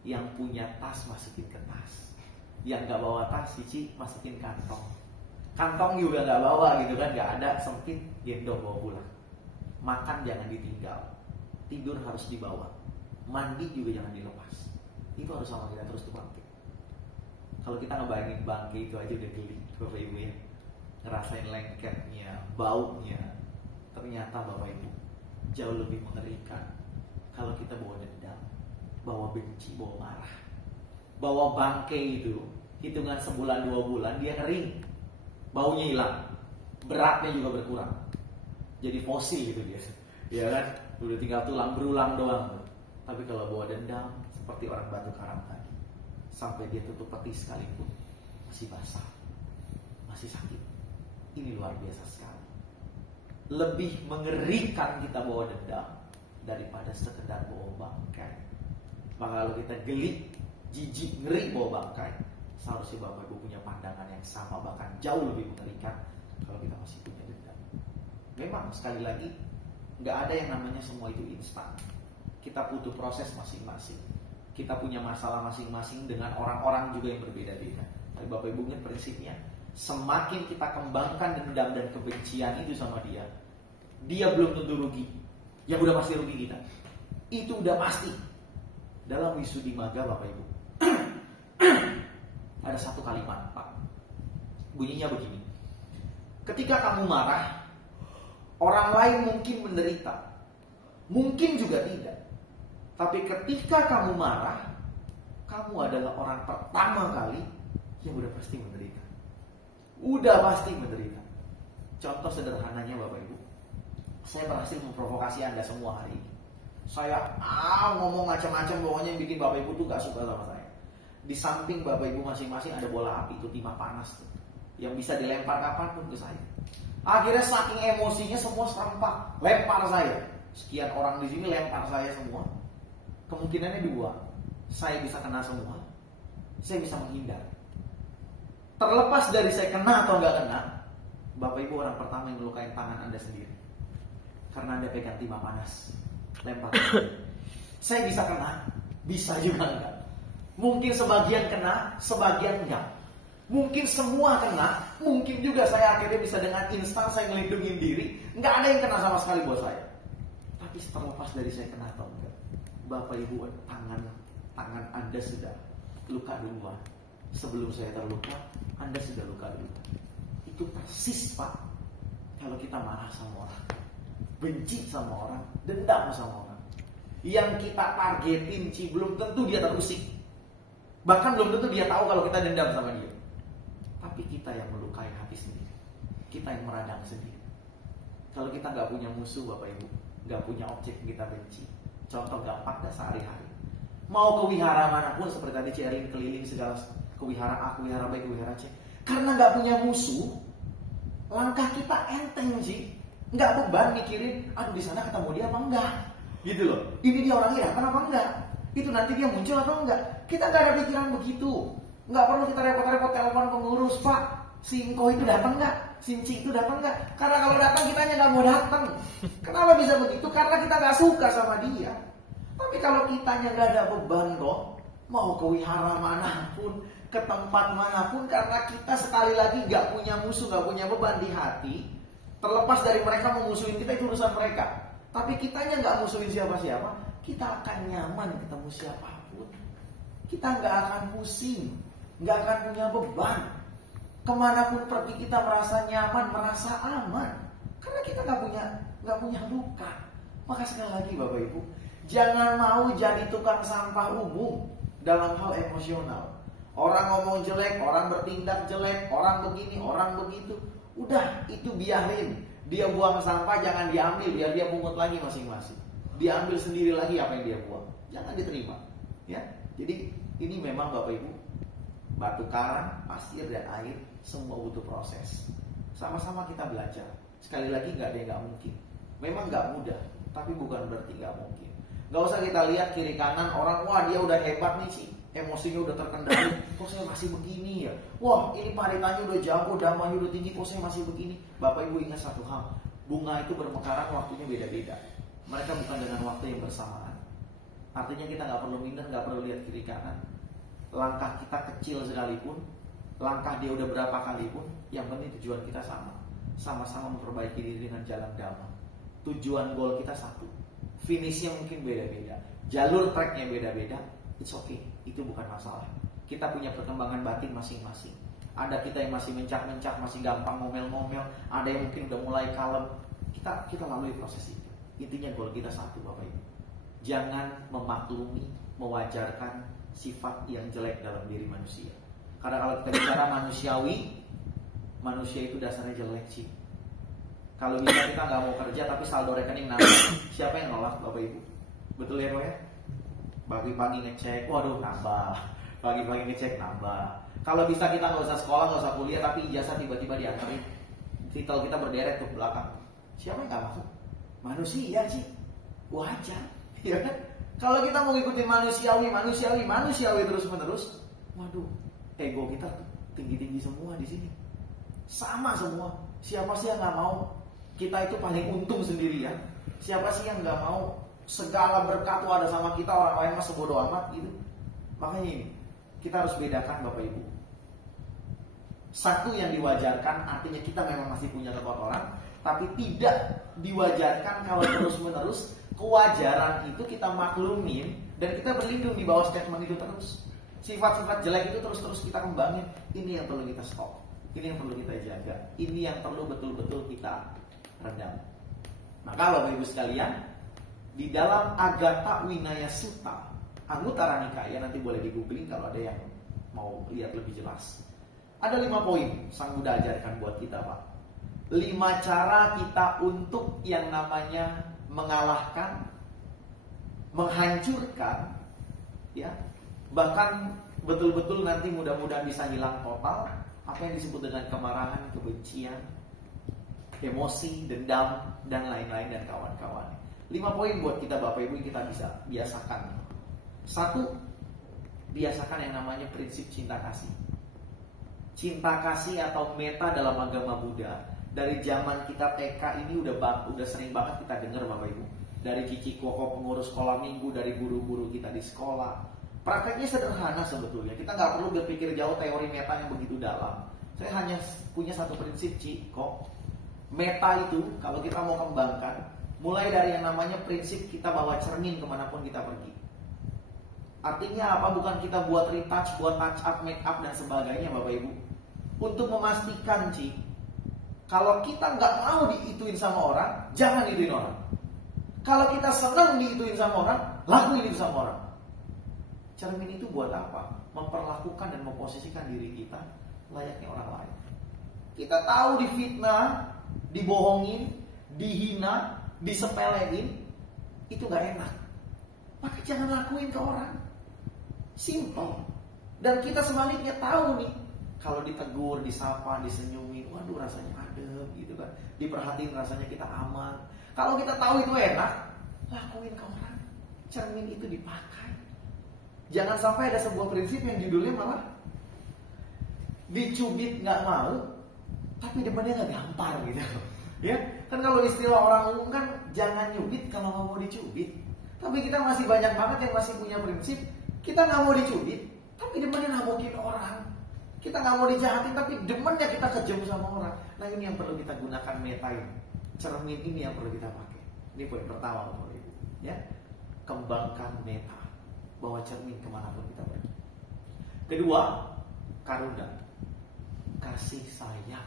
Yang punya tas masukin ke tas, yang nggak bawa tas cici masukin kantong, kantong juga nggak bawa gitu kan, nggak ada, sempit, gendong bawa pulang. Makan jangan ditinggal, tidur harus dibawa, mandi juga jangan dilepas. Itu harus sama kita terus tuh bangkit. Kalau kita ngebayangin bangkit itu aja udah geli Bapak Ibu ya, ngerasain lengketnya, baunya. Ternyata Bapak Ibu jauh lebih mengerikan kalau kita bawa dendam, bawa benci, bawa marah. Bawa bangkai itu hitungan sebulan 2 bulan dia kering, baunya hilang, beratnya juga berkurang, jadi fosil gitu dia, ya kan, udah tinggal tulang berulang doang. Tapi kalau bawa dendam seperti orang batu karang tadi, sampai dia tutup peti sekalipun masih basah, masih sakit. Ini luar biasa sekali. Lebih mengerikan kita bawa dendam daripada sekedar bawa bangkai. Maka kalau kita geli, jijik, ngeri bawa bangkai, seharusnya Bapak Ibu punya pandangan yang sama, bahkan jauh lebih mengerikan kalau kita masih punya dendam. Memang sekali lagi nggak ada yang namanya semua itu instan. Kita butuh proses masing-masing. Kita punya masalah masing-masing dengan orang-orang juga yang berbeda-beda. Tapi Bapak Ibu ingat prinsipnya, semakin kita kembangkan dendam dan kebencian itu sama dia, dia belum tentu rugi. Yang udah pasti rugi kita. Itu udah pasti. Dalam Wisuddhimagga Bapak Ibu, ada satu kalimat Pak, bunyinya begini: ketika kamu marah, orang lain mungkin menderita, mungkin juga tidak. Tapi ketika kamu marah, kamu adalah orang pertama kali yang udah pasti menderita. Udah pasti menderita. Contoh sederhananya Bapak Ibu, saya berhasil memprovokasi Anda semua hari ini. Saya ngomong macam-macam, pokoknya yang bikin Bapak Ibu tuh gak suka sama saya. Di samping Bapak Ibu masing-masing ada bola api, itu timah panas tuh, yang bisa dilempar kapanpun ke saya. Akhirnya saking emosinya semua serempak, lempar saya. Sekian orang di sini lempar saya semua. Kemungkinannya 2, saya bisa kena semua, saya bisa menghindar. Terlepas dari saya kena atau nggak kena, Bapak Ibu orang pertama yang melukain tangan Anda sendiri, karena Anda pegang timah panas, lempar. Saya bisa kena, bisa juga enggak. Mungkin sebagian kena, sebagian enggak. Mungkin semua kena, mungkin juga saya akhirnya bisa dengan instan saya ngelindungin diri, nggak ada yang kena sama sekali buat saya. Tapi terlepas dari saya kena atau enggak, Bapak Ibu, tangan Anda sudah luka duluan. Sebelum saya terluka, Anda sudah luka duluan. Itu persis Pak, kalau kita marah sama orang, benci sama orang, dendam sama orang, yang kita targetin belum tentu dia terusik, bahkan belum tentu dia tahu kalau kita dendam sama dia. Tapi kita yang melukai hati sendiri, kita yang meradang sendiri. Kalau kita nggak punya musuh Bapak Ibu, nggak punya objek kita benci. Contoh gampang dan sehari-hari, mau ke wihara manapun seperti tadi Cerin keliling segala kewihara A, kewihara B, kewihara C. Karena nggak punya musuh, langkah kita enteng sih. Nggak beban mikirin, aduh di sana ketemu dia apa enggak. Gitu loh. Ini dia orangnya datang apa enggak? Itu nanti dia muncul atau enggak? Kita nggak ada pikiran begitu. Nggak perlu kita repot-repot telepon pengurus, Pak. Si Inko itu datang nggak? Si Inci itu datang nggak? Karena kalau datang kitanya nggak mau datang. Kenapa bisa begitu? Karena kita nggak suka sama dia. Tapi kalau kitanya nggak ada beban kok, mau ke wihara manapun, ke tempat manapun, karena kita sekali lagi nggak punya musuh, nggak punya beban di hati. Terlepas dari mereka memusuhin kita, itu urusan mereka. Tapi kitanya nggak musuhin siapa-siapa, kita akan nyaman ketemu siapapun. Kita nggak akan pusing, nggak akan punya beban. Kemanapun pergi kita merasa nyaman, merasa aman. Karena kita nggak punya luka. Maka sekali lagi Bapak Ibu, jangan mau jadi tukang sampah umum dalam hal emosional. Orang ngomong jelek, orang bertindak jelek, orang begini, orang begitu. Udah, itu biarin. Dia buang sampah jangan diambil, biar dia pungut lagi masing-masing. Diambil sendiri lagi apa yang dia buang. Jangan diterima. Ya, jadi ini memang Bapak Ibu, batu karang, pasir dan air semua butuh proses. Sama-sama kita belajar. Sekali lagi nggak ada yang nggak mungkin. Memang nggak mudah, tapi bukan berarti nggak mungkin. Nggak usah kita lihat kiri kanan orang, wah dia udah hebat nih sih, emosinya udah terkendali. Kok saya masih begini ya? Wah ini paritanya udah jago, damanya udah tinggi, kok saya masih begini? Bapak Ibu ingat satu hal, bunga itu bermekaran waktunya beda-beda. Mereka bukan dengan waktu yang bersamaan. Artinya kita nggak perlu minder, nggak perlu lihat kiri kanan. Langkah kita kecil sekalipun, langkah dia udah berapa kali pun, yang penting tujuan kita sama. Sama-sama memperbaiki diri dengan jalan damai. Tujuan goal kita satu. Finishnya mungkin beda-beda, jalur tracknya beda-beda. It's okay, itu bukan masalah. Kita punya perkembangan batin masing-masing. Ada kita yang masih mencak-mencak, masih gampang ngomel-ngomel. Ada yang mungkin udah mulai kalem. Kita lalui proses itu. Intinya goal kita satu Bapak Ibu. Jangan memaklumi, mewajarkan sifat yang jelek dalam diri manusia. Karena kalau kita bicara manusiawi, manusia itu dasarnya jelek sih. Kalau bisa kita nggak mau kerja tapi saldo rekening nambah, siapa yang nolak Bapak Ibu? Betul ya Pak ya? Pagi-pagi ngecek, waduh nambah. Pagi-pagi ngecek nambah. Kalau bisa kita nggak usah sekolah, nggak usah kuliah, tapi ijazah tiba-tiba diantarin. Titel kita berderet ke belakang. Siapa yang nggak masuk? Manusia sih, wajar. Ya kan? Kalau kita mau ngikutin manusiawi terus-menerus, waduh, ego kita tinggi-tinggi semua di sini. Sama semua. Siapa sih yang nggak mau kita itu paling untung sendirian? Siapa sih yang nggak mau segala berkat tuh ada sama kita, orang lain mah sebodoh amat gitu? Makanya ini kita harus bedakan Bapak Ibu. Satu yang diwajarkan artinya kita memang masih punya kekotoran, tapi tidak diwajarkan kalau terus-menerus. Kewajaran itu kita maklumin dan kita berlindung di bawah statement itu terus. Sifat-sifat jelek itu terus-terus kita kembangin. Ini yang perlu kita stop. Ini yang perlu kita jaga. Ini yang perlu betul-betul kita redam. Maka Bapak Ibu sekalian, di dalam Agatha Winaya Sutta, Anguttara Nikaya, nanti boleh di googling kalau ada yang mau lihat lebih jelas. Ada 5 poin Sang Buddha ajarkan buat kita Pak. 5 cara kita untuk yang namanya mengalahkan, menghancurkan, ya, bahkan betul-betul nanti mudah-mudahan bisa hilang total apa yang disebut dengan kemarahan, kebencian, emosi, dendam, dan lain-lain dan kawan-kawan. 5 poin buat kita Bapak Ibu yang kita bisa biasakan. 1, biasakan yang namanya prinsip cinta kasih. Cinta kasih atau meta dalam agama Buddha. Dari zaman kita TK ini udah sering banget kita dengar Bapak Ibu. Dari Cici Koko pengurus sekolah minggu, dari guru-guru kita di sekolah. Prakteknya sederhana sebetulnya. Kita nggak perlu berpikir jauh teori meta yang begitu dalam. Saya hanya punya satu prinsip Ciko. Meta itu kalau kita mau kembangkan, mulai dari yang namanya prinsip kita bawa cermin kemanapun kita pergi. Artinya apa? Bukan kita buat retouch, buat touch up, make up dan sebagainya Bapak Ibu. Untuk memastikan kalau kita nggak mau diituin sama orang, jangan ituin orang. Kalau kita senang diituin sama orang, lakuin itu sama orang. Cermin itu buat apa? Memperlakukan dan memposisikan diri kita layaknya orang lain. Kita tahu difitnah, dibohongin, dihina, disepelein, itu nggak enak. Maka jangan lakuin ke orang. Simple. Dan kita sebaliknya tahu nih, kalau ditegur, disapa, disenyumin, waduh rasanya adem gitu kan. Diperhatiin rasanya kita aman. Kalau kita tahu itu enak, lakuin ke orang. Cermin itu dipakai. Jangan sampai ada sebuah prinsip yang judulnya malah dicubit nggak mau, tapi depannya nggak gampang gitu. Ya, kan kalau istilah orang umum kan jangan nyubit kalau nggak mau dicubit. Tapi kita masih banyak banget yang masih punya prinsip kita nggak mau dicubit, tapi demennya nabokin orang. Kita nggak mau dijahatin, tapi demennya kita kejam sama orang. Nah ini yang perlu kita gunakan meta ini. Cermin ini yang perlu kita pakai. Ini poin pertama Bapak Ibu. Ya, kembangkan meta bahwa cermin kemanapun kita pergi. Kedua, karuna, kasih sayang.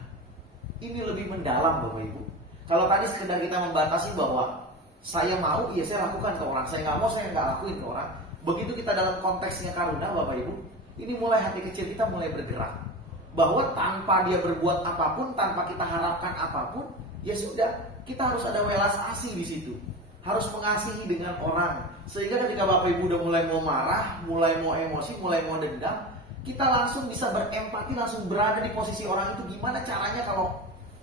Ini lebih mendalam Bapak Ibu. Kalau tadi sekedar kita membatasi bahwa saya mau, ya saya lakukan ke orang. Saya nggak mau, saya nggak lakuin ke orang. Begitu kita dalam konteksnya karuna Bapak Ibu, ini mulai hati kecil kita mulai bergerak. Bahwa tanpa dia berbuat apapun, tanpa kita harapkan apapun, ya sudah, kita harus ada welas asih di situ. Harus mengasihi dengan orang. Sehingga ketika Bapak Ibu udah mulai mau marah, mulai mau emosi, mulai mau dendam, kita langsung bisa berempati, langsung berada di posisi orang itu. Gimana caranya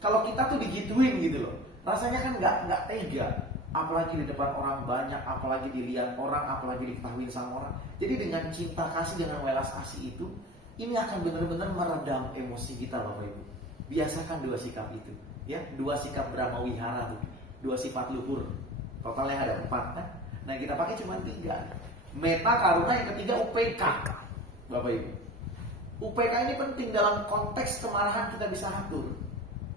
kalau kita tuh digituin gitu loh. Rasanya kan nggak tega. Apalagi di depan orang banyak, apalagi dilihat orang, apalagi diketahui sama orang. Jadi dengan cinta kasih, dengan welas asih itu, ini akan benar-benar meredam emosi kita Bapak Ibu. Biasakan dua sikap itu, ya, dua sikap Brahma Wihara tuh, dua sifat luhur. Totalnya ada 4 kan? Nah kita pakai cuma 3. Meta, karuna, yang ketiga UPK Bapak Ibu. UPK ini penting dalam konteks kemarahan kita bisa atur.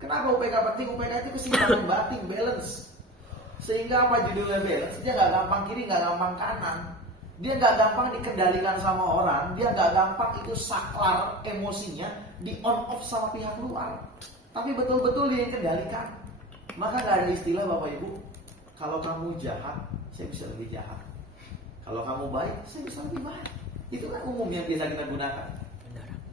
Kenapa UPK penting? UPK itu keseimbangan batin, balance. Sehingga apa judulnya balance? Dia gak gampang kiri, gak gampang kanan. Dia gak gampang dikendalikan sama orang. Dia gak gampang itu saklar emosinya di on off sama pihak luar. Tapi betul-betul dia yang kendalikan. Maka gak ada istilah Bapak Ibu, kalau kamu jahat, saya bisa lebih jahat. Kalau kamu baik, saya bisa lebih baik. Itu kan umum yang biasa kita gunakan.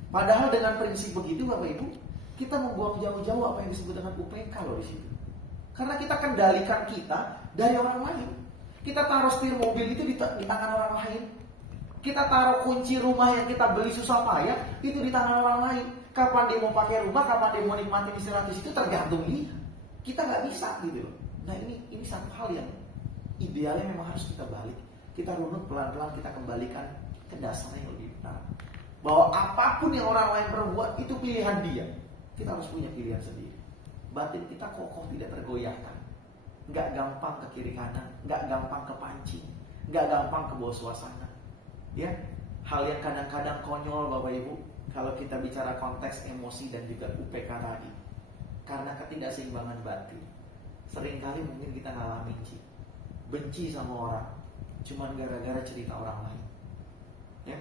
Padahal dengan prinsip begitu Bapak Ibu, kita membuang jauh-jauh apa yang disebut dengan UPK loh di situ. Karena kita kendalikan kita dari orang lain. Kita taruh setir mobil itu di tangan orang lain. Kita taruh kunci rumah yang kita beli susah payah itu di tangan orang lain. Kapan dia mau pakai rumah, kapan dia mau nikmatin istirahat di situ tergantung dia. Kita nggak bisa gitu loh. Nah ini satu hal yang idealnya memang harus kita balik. Kita runut pelan-pelan, kita kembalikan ke dasarnya yang lebih benar. Bahwa apapun yang orang lain perbuat itu pilihan dia. Kita harus punya pilihan sendiri. Batin kita kokoh, tidak tergoyahkan. Nggak gampang ke kiri kanan, nggak gampang kepancing, nggak gampang ke bawah suasana. Ya, hal yang kadang-kadang konyol Bapak Ibu, kalau kita bicara konteks emosi dan juga UPK tadi, karena ketidakseimbangan batin. Seringkali mungkin kita ngalamin benci sama orang, cuman gara-gara cerita orang lain. Ya,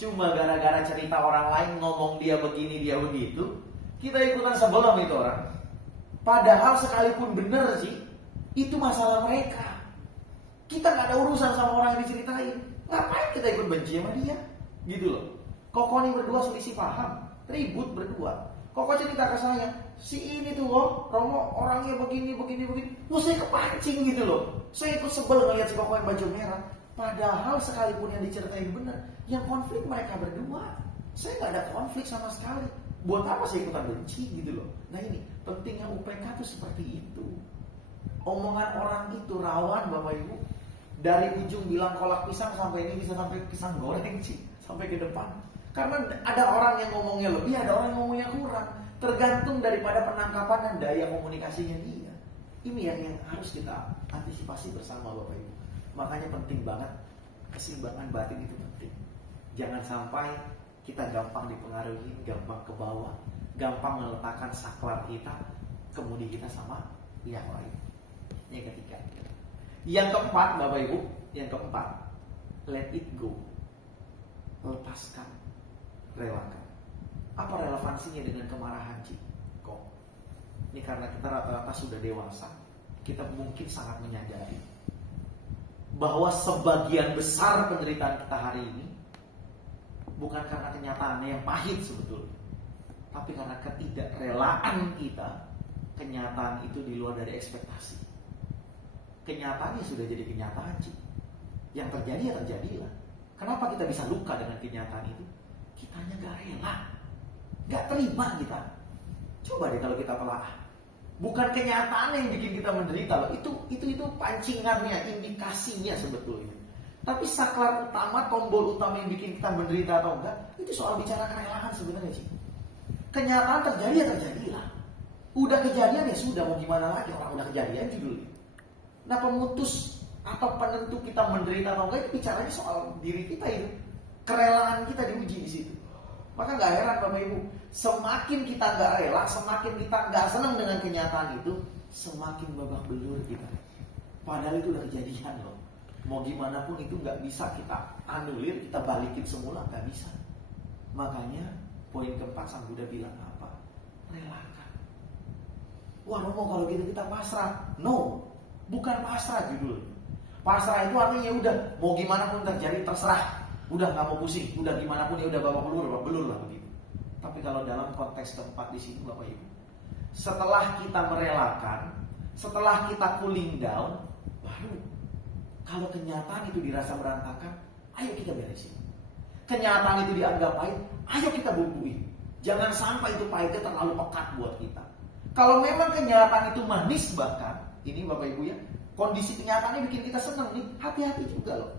cuma gara-gara cerita orang lain, ngomong dia begini, dia begitu, kita ikutan sebelum itu orang. Padahal sekalipun benar sih, itu masalah mereka. Kita gak ada urusan sama orang yang diceritain. Ngapain kita ikut benci sama dia? Gitu loh. Koko nih berdua selisih paham, ribut berdua. Koko cerita ke saya, si ini tuh loh, Romo orangnya begini. Wah saya kepancing gitu loh. Saya ikut sebel ngeliat si Koko yang baju merah. Padahal sekalipun yang diceritain benar, yang konflik mereka berdua. Saya gak ada konflik sama sekali. Buat apa saya ikutan benci gitu loh. Nah ini pentingnya UPK tuh seperti itu. Omongan orang itu rawan Bapak Ibu. Dari ujung bilang kolak pisang sampai ini bisa sampai pisang goreng sampai ke depan. Karena ada orang yang ngomongnya lebih, ada orang yang ngomongnya kurang. Tergantung daripada penangkapan dan daya komunikasinya dia. Ini yang harus kita antisipasi bersama Bapak Ibu. Makanya penting banget keseimbangan batin itu penting. Jangan sampai kita gampang dipengaruhi, gampang ke bawah, gampang meletakkan saklar kita, kemudi kita sama pihak lain. Yang ketiga. Yang keempat Bapak Ibu, yang keempat, let it go. Lepaskan, relakan. Apa relevansinya dengan kemarahan kok? Ini karena kita rata-rata sudah dewasa, kita mungkin sangat menyadari bahwa sebagian besar penderitaan kita hari ini bukan karena kenyataannya yang pahit sebetulnya, tapi karena ketidakrelaan kita. Kenyataan itu di luar dari ekspektasi. Kenyataannya sudah jadi kenyataan Yang terjadi ya terjadilah. Kenapa kita bisa luka dengan kenyataan itu? kitanya gak rela, gak terima kita. Coba deh kalau kita telah. Bukan kenyataan yang bikin kita menderita loh. Itu pancingannya, indikasinya sebetulnya. Tapi saklar utama, tombol utama yang bikin kita menderita atau enggak, itu soal bicara kerelaan sebenarnya sih. Kenyataan terjadi ya terjadilah. Udah kejadian ya sudah, mau gimana lagi, orang udah kejadian judulnya. Nah, pemutus atau penentu kita menderita atau enggak itu bicaranya soal diri kita itu. Kerelaan kita diuji di situ. Maka nggak heran Bapak Ibu, semakin kita nggak rela, semakin kita nggak senang dengan kenyataan itu, semakin babak belur kita. Padahal itu udah kejadian loh. Mau gimana pun itu nggak bisa kita anulir, kita balikin semula, nggak bisa. Makanya poin keempat Sang Buddha bilang apa? Relakan. Wah, mau kalau gitu kita pasrah? No, bukan pasrah judulnya. Pasrah itu artinya udah mau gimana pun terjadi terserah. Udah nggak mau pusing, udah gimana pun ya udah babak belur lah begitu. Tapi kalau dalam konteks keempat di sini Bapak Ibu, setelah kita merelakan, setelah kita cooling down, baru kalau kenyataan itu dirasa berantakan, ayo kita beresin. Kenyataan itu dianggap pahit, ayo kita bumbuin. Jangan sampai itu pahitnya terlalu pekat buat kita. Kalau memang kenyataan itu manis bahkan, ini Bapak Ibu ya, kondisi kenyataannya bikin kita senang nih, hati-hati juga loh.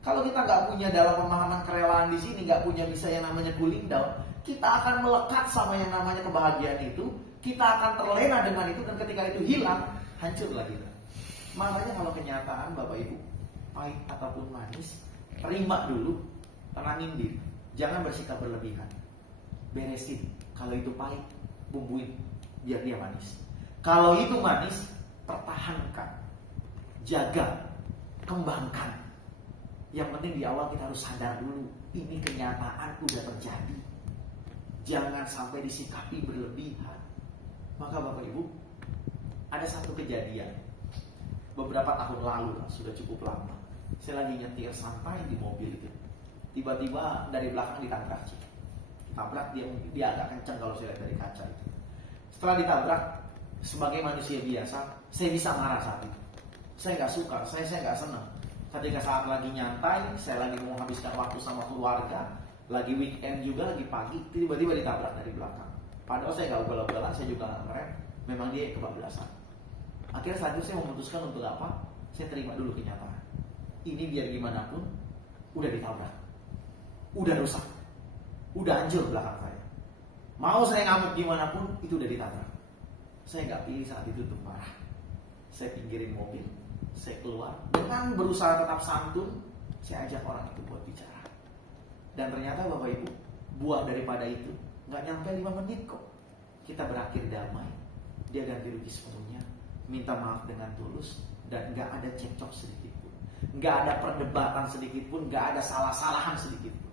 Kalau kita nggak punya dalam pemahaman kerelaan di sini, nggak punya bisa yang namanya cooling down, kita akan melekat sama yang namanya kebahagiaan itu, kita akan terlena dengan itu, dan ketika itu hilang, hancurlah kita. Makanya kalau kenyataan Bapak Ibu, pahit ataupun manis, terima dulu, tenangin diri, jangan bersikap berlebihan, beresin. Kalau itu pahit, bumbuin, biar dia manis. Kalau itu manis, pertahankan, jaga, kembangkan. Yang penting di awal kita harus sadar dulu, ini kenyataan udah terjadi. Jangan sampai disikapi berlebihan. Maka Bapak Ibu, ada satu kejadian beberapa tahun lalu, sudah cukup lama. Saya lagi nyetir santai di mobil itu. Tiba-tiba dari belakang ditabrak. Tabrak dia agak kencang kalau saya lihat dari kaca itu. Setelah ditabrak, sebagai manusia biasa, saya bisa marah saat itu. Saya nggak suka, saya nggak senang. Ketika saat lagi nyantai, saya lagi mau menghabiskan waktu sama keluarga, lagi weekend juga, lagi pagi, tiba-tiba ditabrak dari belakang. Padahal saya nggak ugal-ugalan, saya juga nggak ngerem. Memang dia kebablasan. Akhirnya saat itu saya memutuskan untuk apa? Saya terima dulu kenyataan. Ini biar gimana pun, udah ditabrak, udah rusak, udah hancur belakang saya. Mau saya ngamuk gimana pun, itu udah ditabrak. Saya nggak pilih saat itu untuk marah. Saya pinggirin mobil. Saya keluar dengan berusaha tetap santun, saya ajak orang itu buat bicara. Dan ternyata Bapak Ibu, buah daripada itu nggak nyampe 5 menit kok. Kita berakhir damai, dia ganti rugi sepenuhnya, minta maaf dengan tulus, dan nggak ada cekcok sedikit pun, nggak ada perdebatan sedikit pun, nggak ada salah-salahan sedikit pun.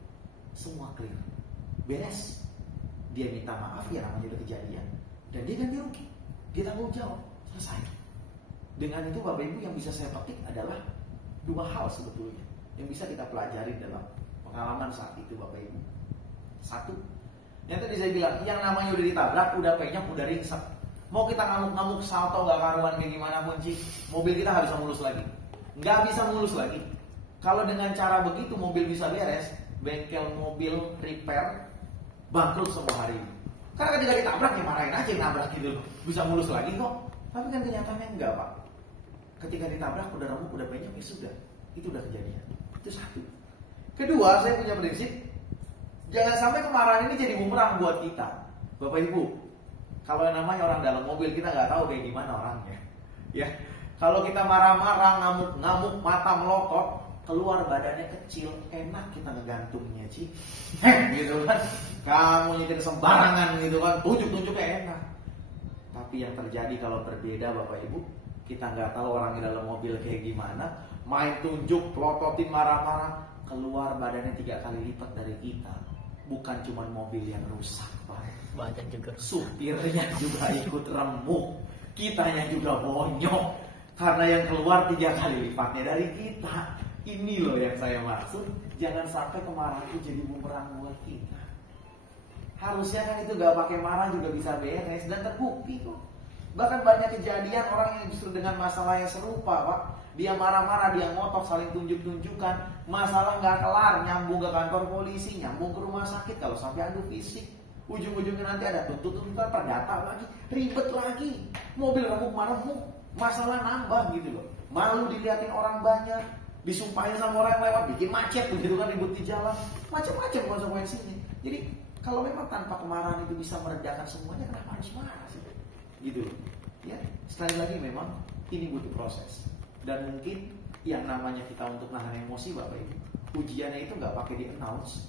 Semua clear, beres. Dia minta maaf, ya namanya udah kejadian, dan dia ganti rugi, dia tanggung jawab, selesai. Dengan itu Bapak Ibu yang bisa saya petik adalah 2 hal sebetulnya yang bisa kita pelajari dalam pengalaman saat itu Bapak Ibu. 1, yang tadi saya bilang, yang namanya udah ditabrak, udah penyok, udah ringsek. Mau kita ngamuk-ngamuk salto gak karuan kayak gimana pun sih, mobil kita gak bisa mulus lagi. Gak bisa mulus lagi. Kalau dengan cara begitu mobil bisa beres, bengkel mobil repair bangkrut semua hari ini. Karena ketika ditabrak ya marahin aja, nabrak gitu, bisa mulus lagi kok. Tapi kan kenyataannya enggak Pak. Ketika ditabrak udah remuk, udah penyok, ya sudah, itu udah kejadian. Itu 1. Kedua, saya punya prinsip, jangan sampai kemarahan ini jadi bumerang buat kita. Bapak Ibu, kalau yang namanya orang dalam mobil, kita nggak tahu kayak gimana orangnya. Ya, kalau kita marah-marah, ngamuk-ngamuk, mata melotot, keluar badannya kecil, enak kita ngegantungnya sih. Gitu kan, kamu nyetir sembarangan gitu kan, tunjuk-tunjuknya enak. Tapi yang terjadi kalau berbeda Bapak Ibu, kita nggak tahu orang di dalam mobil kayak gimana, main tunjuk, pelototin, marah-marah, keluar badannya 3 kali lipat dari kita. Bukan cuma mobil yang rusak Pak, badan juga. supirnya juga ikut remuk, kitanya juga bonyok, karena yang keluar 3 kali lipatnya dari kita. Ini loh yang saya maksud, jangan sampai kemarahan itu jadi bumerang buat kita. Harusnya kan itu gak pakai marah juga bisa beres, dan terbukti kok. Bahkan banyak kejadian orang yang justru dengan masalah yang serupa, Pak. Dia marah-marah, dia ngotot, saling tunjuk-tunjukkan. Masalah nggak kelar, nyambung ke kantor polisi, nyambung ke rumah sakit. Kalau sampai adu fisik, ujung-ujungnya nanti ada tuntutan perdata lagi, ribet lagi. Mobil remuk mana masalah nambah gitu loh. Malu dilihatin orang banyak, disumpahin sama orang yang lewat, bikin macet begitu kan, ribut di jalan, macam-macam konsekuensinya. Jadi kalau memang tanpa kemarahan itu bisa meredakan semuanya, kenapa harus marah sih? Gitu loh. Ya, sekali lagi memang ini butuh proses. Dan mungkin yang namanya kita untuk nahan emosi, Bapak Ibu, ujiannya itu nggak pakai di announce,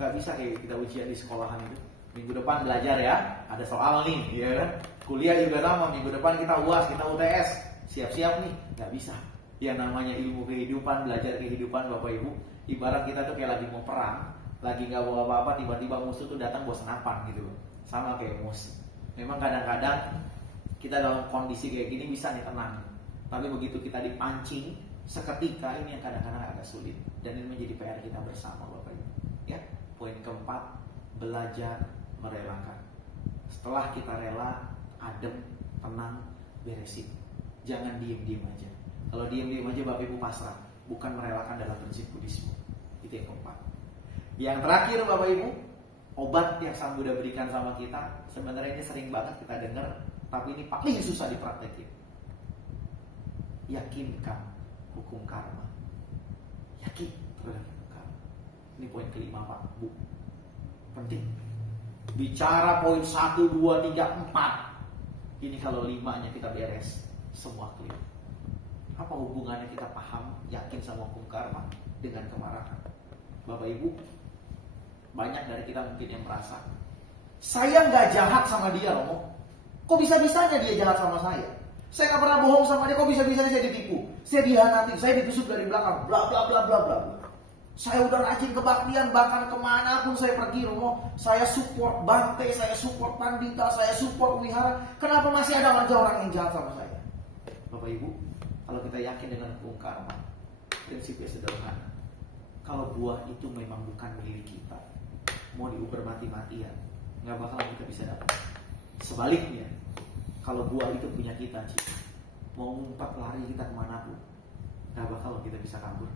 nggak bisa kayak kita ujian di sekolahan itu. Minggu depan belajar ya, ada soal nih, ya kan? Kuliah juga sama, minggu depan kita UAS, kita UTS, siap-siap nih, nggak bisa. Yang namanya ilmu kehidupan, belajar kehidupan, Bapak Ibu, ibarat kita tuh kayak lagi mau perang, lagi nggak bawa apa-apa, tiba-tiba musuh tuh datang bawa senapan gitu, sama kayak emosi. Memang kadang-kadang kita dalam kondisi kayak gini bisa nih tenang, tapi begitu kita dipancing, seketika ini yang kadang-kadang agak sulit, dan ini menjadi PR kita bersama, Bapak Ibu. Ya, poin keempat, belajar merelakan. Setelah kita rela, adem, tenang, beresin. Jangan diem-diem aja. Kalau diem-diem aja Bapak Ibu pasrah, bukan merelakan dalam prinsip Buddhisme. Itu yang keempat. Yang terakhir Bapak Ibu, obat yang Sang Buddha berikan sama kita, sebenarnya ini sering banget kita dengar, tapi ini paling susah dipraktekin. Yakinkan hukum karma. Yakin terhadap hukum karma. Ini poin kelima Pak Bu. Penting. Bicara poin 1, 2, 3, 4. Ini kalau 5-nya kita beres, semua clear. Apa hubungannya kita paham, yakin sama hukum karma dengan kemarahan? Bapak Ibu, banyak dari kita mungkin yang merasa, saya nggak jahat sama dia loh. Kok bisa-bisanya dia jahat sama saya? Saya nggak pernah bohong sama dia, kok bisa-bisanya saya ditipu? Saya dihianati, saya ditusuk dari belakang, bla bla bla bla bla. Saya udah rajin kebaktian, bahkan kemana pun saya pergi, Romo. Saya support Bante, saya support Pandita, saya support Wihara. Kenapa masih ada aja orang yang jahat sama saya? Bapak Ibu, kalau kita yakin dengan hukum karma, prinsipnya sederhana. Kalau buah itu memang bukan milik kita, mau diuber mati-matian, nggak bakal kita bisa dapat. Sebaliknya, kalau buah itu punya kita, mau ngumpat lari kita kemanapun, nggak bakal kita bisa kabur.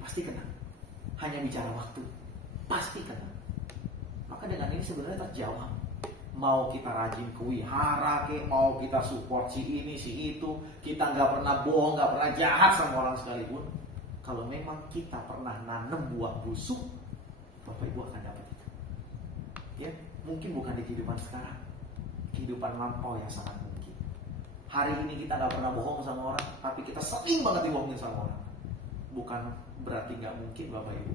Pasti kena. Hanya bicara waktu, pasti kena. Maka dengan ini sebenarnya terjawab. Mau kita rajin ke wihara, mau kita support si ini, si itu, kita nggak pernah bohong, nggak pernah jahat sama orang sekalipun. Kalau memang kita pernah nanam buah busuk, Bapak Ibu akan dapat itu. Ya, mungkin bukan di kehidupan sekarang, kehidupan lampau yang sangat mungkin. Hari ini kita nggak pernah bohong sama orang, tapi kita sering banget dibohongin sama orang. Bukan berarti nggak mungkin Bapak Ibu.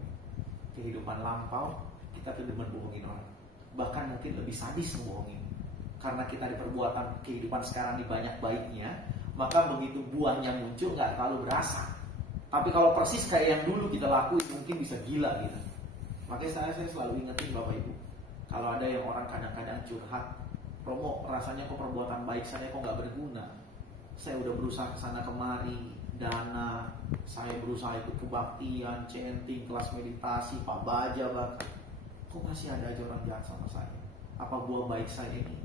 Kehidupan lampau kita tuh demen bohongin orang. Bahkan mungkin lebih sadis membohongin. Karena kita di perbuatan kehidupan sekarang di banyak baiknya, maka begitu buahnya muncul nggak terlalu berasa. Tapi kalau persis kayak yang dulu kita lakuin, mungkin bisa gila gitu. Makanya saya selalu ingetin Bapak Ibu, kalau ada yang orang kadang-kadang curhat, Romo rasanya kok perbuatan baik saya kok nggak berguna. Saya udah berusaha kesana kemari, dana, saya berusaha ikut kebaktian, chanting, kelas meditasi, Pak Baja bahkan. Kok masih ada aja orang jahat sama saya? Apa buah baik saya ini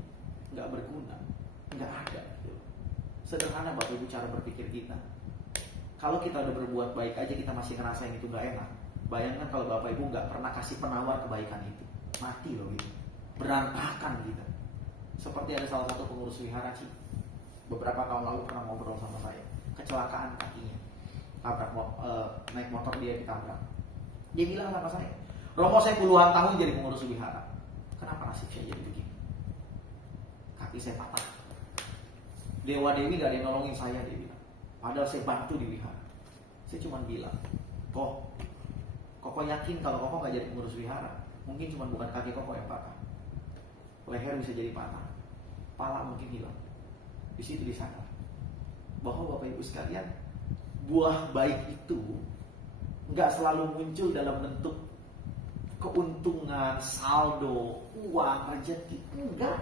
nggak berguna? Nggak ada. Sederhana Bapak Ibu cara berpikir kita. Kalau kita udah berbuat baik aja kita masih ngerasain itu nggak enak. Bayangkan kalau Bapak Ibu nggak pernah kasih penawar kebaikan itu, mati loh gitu, berantakan kita. Seperti ada salah satu pengurus wihara sih, beberapa tahun lalu pernah ngobrol sama saya, kecelakaan kakinya, naik motor dia ditabrak. Dia bilang sama saya, Romo saya puluhan tahun jadi pengurus wihara, kenapa nasib saya jadi begini? Kaki saya patah. Dewa Dewi gak ada yang nolongin saya, dia bilang. Padahal saya bantu di wihara. Saya cuma bilang, Koko yakin kalau Koko gak jadi pengurus wihara, mungkin cuma bukan kaki Koko yang patah, leher bisa jadi patah, pala mungkin hilang. Di situ disadar bahwa Bapak Ibu sekalian, buah baik itu nggak selalu muncul dalam bentuk keuntungan, saldo, uang, rezeki. Enggak.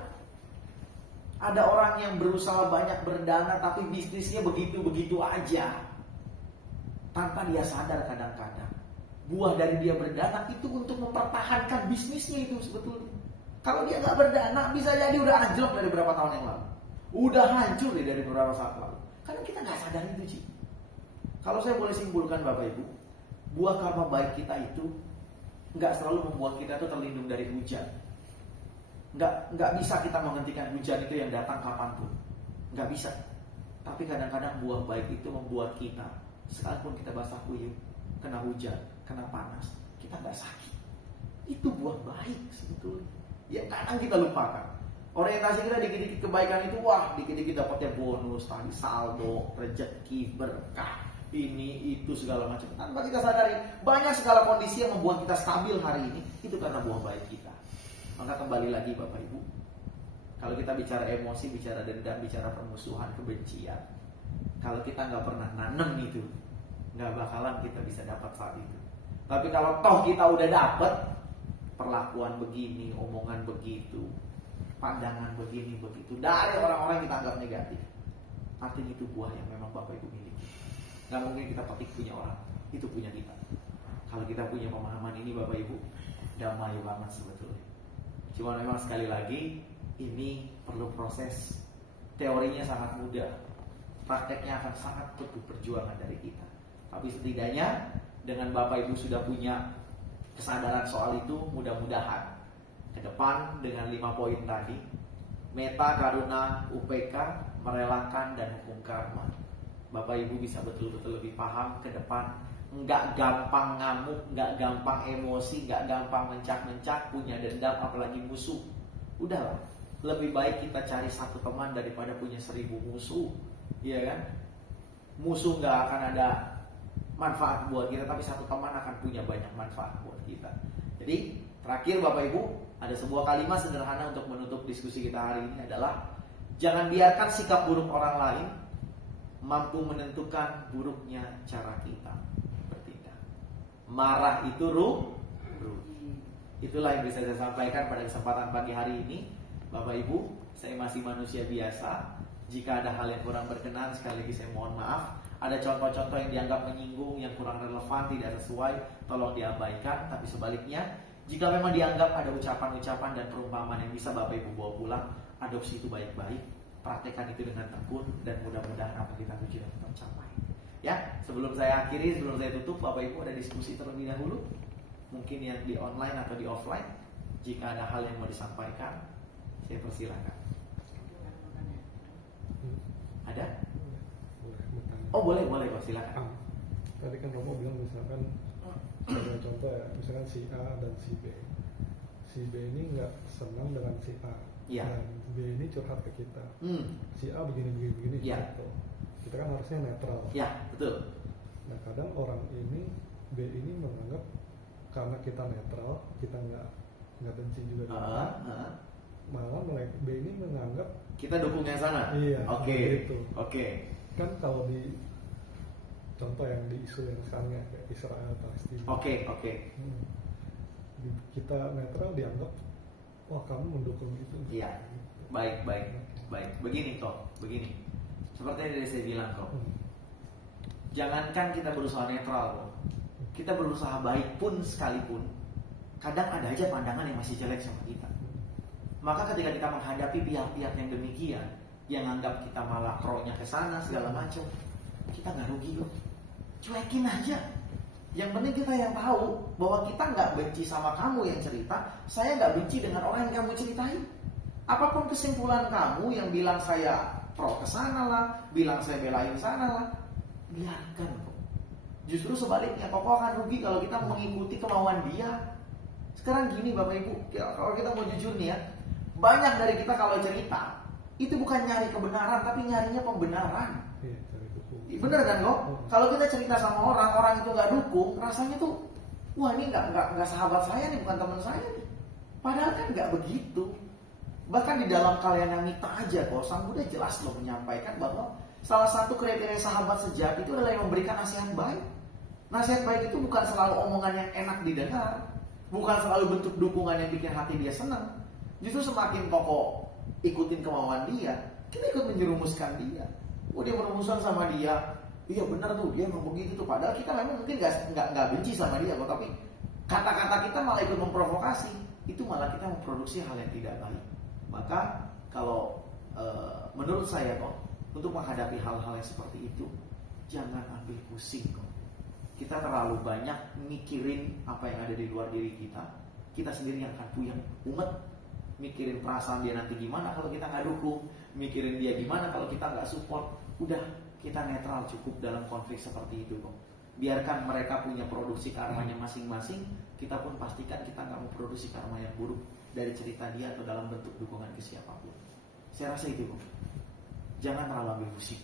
Ada orang yang berusaha banyak berdana tapi bisnisnya begitu-begitu aja, tanpa dia sadar kadang-kadang buah dari dia berdana itu untuk mempertahankan bisnisnya itu sebetulnya. Kalau dia nggak berdana, bisa jadi udah anjlok dari beberapa tahun yang lalu. Udah hancur deh dari beberapa saat lalu. Karena kita nggak sadar itu, Ci. Kalau saya boleh simpulkan Bapak Ibu, buah karma baik kita itu nggak selalu membuat kita tuh terlindung dari hujan. Nggak bisa kita menghentikan hujan itu yang datang kapanpun. Nggak bisa. Tapi kadang-kadang buah baik itu membuat kita, sekalipun kita basah kuyup, kena hujan, kena panas, kita nggak sakit. Itu buah baik sebetulnya. Ya kadang kita lupakan. Orientasi kita dikit-dikit kebaikan itu, wah dikit-dikit dapatnya bonus, tadi saldo, rezeki, berkah, ini itu segala macam. Tanpa kita sadari, banyak segala kondisi yang membuat kita stabil hari ini, itu karena buah baik kita. Maka kembali lagi Bapak Ibu, kalau kita bicara emosi, bicara dendam, bicara permusuhan, kebencian, kalau kita nggak pernah nanem itu, nggak bakalan kita bisa dapat saat itu. Tapi kalau toh kita udah dapet perlakuan begini, omongan begitu, pandangan begini begitu dari orang-orang yang kita anggap negatif, artinya itu buah yang memang Bapak Ibu miliki. Nggak mungkin kita petik punya orang, itu punya kita. Kalau kita punya pemahaman ini Bapak Ibu, damai banget sebetulnya. Cuma memang sekali lagi ini perlu proses. Teorinya sangat mudah, prakteknya akan sangat butuh perjuangan dari kita. Tapi setidaknya dengan Bapak Ibu sudah punya kesadaran soal itu, mudah-mudahan ke depan dengan 5 poin tadi, meta, karuna, UPK, merelakan, dan hukum karma, Bapak Ibu bisa betul-betul lebih paham ke depan. Nggak gampang ngamuk, nggak gampang emosi, nggak gampang mencak-mencak, punya dendam, apalagi musuh. Udahlah, lebih baik kita cari satu teman daripada punya 1000 musuh, iya kan? Musuh nggak akan ada manfaat buat kita, tapi satu teman akan punya banyak manfaat buat kita. Jadi terakhir Bapak Ibu, ada sebuah kalimat sederhana untuk menutup diskusi kita hari ini adalah, jangan biarkan sikap buruk orang lain mampu menentukan buruknya cara kita bertindak. Marah itu rugi. Itulah yang bisa saya sampaikan pada kesempatan pagi hari ini. Bapak Ibu, saya masih manusia biasa. Jika ada hal yang kurang berkenan, sekali lagi saya mohon maaf. Ada contoh-contoh yang dianggap menyinggung, yang kurang relevan, tidak sesuai, tolong diabaikan. Tapi sebaliknya, jika memang dianggap ada ucapan-ucapan dan perumpamaan yang bisa Bapak Ibu bawa pulang, adopsi itu baik-baik, praktekkan itu dengan tekun, dan mudah-mudahan apa kita tuju dapat tercapai. Ya, sebelum saya akhiri, sebelum saya tutup, Bapak Ibu ada diskusi terlebih dahulu, mungkin yang di online atau di offline. Jika ada hal yang mau disampaikan, saya persilakan. Ada? Oh boleh kok, silakan. Tadi kan Romo bilang misalkan sebagai contoh ya, misalkan si A dan si B. Si B ini nggak senang dengan si A, Ya. dan B ini curhat ke kita. Si A begini Ya. gitu. Kita kan harusnya netral. Ya, betul. Nah kadang orang ini, B ini menganggap karena kita netral, kita nggak benci juga dengan malah B ini menganggap kita dukung yang sana. Iya. Oke. Gitu. Oke. Kan kalau di contoh yang di isu yang sekarang ya, kayak Israel Palestina. Oke. Kita netral dianggap, wah kamu mendukung itu. Iya. Baik. Begini. Seperti yang tadi saya bilang kok. Jangankan kita berusaha netral kok. Kita berusaha baik pun sekalipun, kadang ada aja pandangan yang masih jelek sama kita. Maka ketika kita menghadapi pihak-pihak yang demikian, yang anggap kita malah pro-nya ke sana segala macam, kita nggak rugi kok. Cuekin aja. Yang penting kita yang tahu bahwa kita nggak benci sama kamu yang cerita, saya nggak benci dengan orang yang kamu ceritain. Apapun kesimpulan kamu yang bilang saya pro ke sana lah, bilang saya belain sana lah, biarkan kok. Justru sebaliknya, kok akan rugi kalau kita mengikuti kemauan dia. Sekarang gini Bapak Ibu, kalau kita mau jujur nih ya, banyak dari kita kalau cerita itu bukan nyari kebenaran, tapi nyarinya pembenaran. Iya, cari dukung. Bener kan kok? Kalau kita cerita sama orang itu nggak dukung, rasanya tuh, wah ini nggak sahabat saya nih, bukan teman saya nih. Padahal kan nggak begitu. Bahkan di dalam Kalyanamita aja kok, Sang Buddha jelas loh menyampaikan bahwa salah satu kriteria sahabat sejati itu adalah yang memberikan nasihat baik. Nasihat baik itu bukan selalu omongan yang enak didengar, bukan selalu bentuk dukungan yang bikin hati dia senang. Justru semakin kokoh ikutin kemauan dia, kita ikut menjerumuskan dia. Oh dia merumuskan sama dia, iya benar tuh dia emang begitu tuh. Padahal kita memang mungkin nggak benci sama dia kok, tapi kata-kata kita malah ikut memprovokasi. Itu malah kita memproduksi hal yang tidak baik. Maka kalau menurut saya kok untuk menghadapi hal-hal yang seperti itu jangan ambil pusing kok. Kita terlalu banyak mikirin apa yang ada di luar diri kita. Kita sendiri yang akan puyeng, umet. Mikirin perasaan dia nanti gimana kalau kita nggak dukung, mikirin dia gimana kalau kita nggak support. Udah, kita netral cukup dalam konflik seperti itu kok. Biarkan mereka punya produksi karmanya masing-masing. Kita pun pastikan kita nggak mau produksi karma yang buruk dari cerita dia atau dalam bentuk dukungan ke siapapun. Saya rasa itu kok. Jangan terlalu ambil pusing.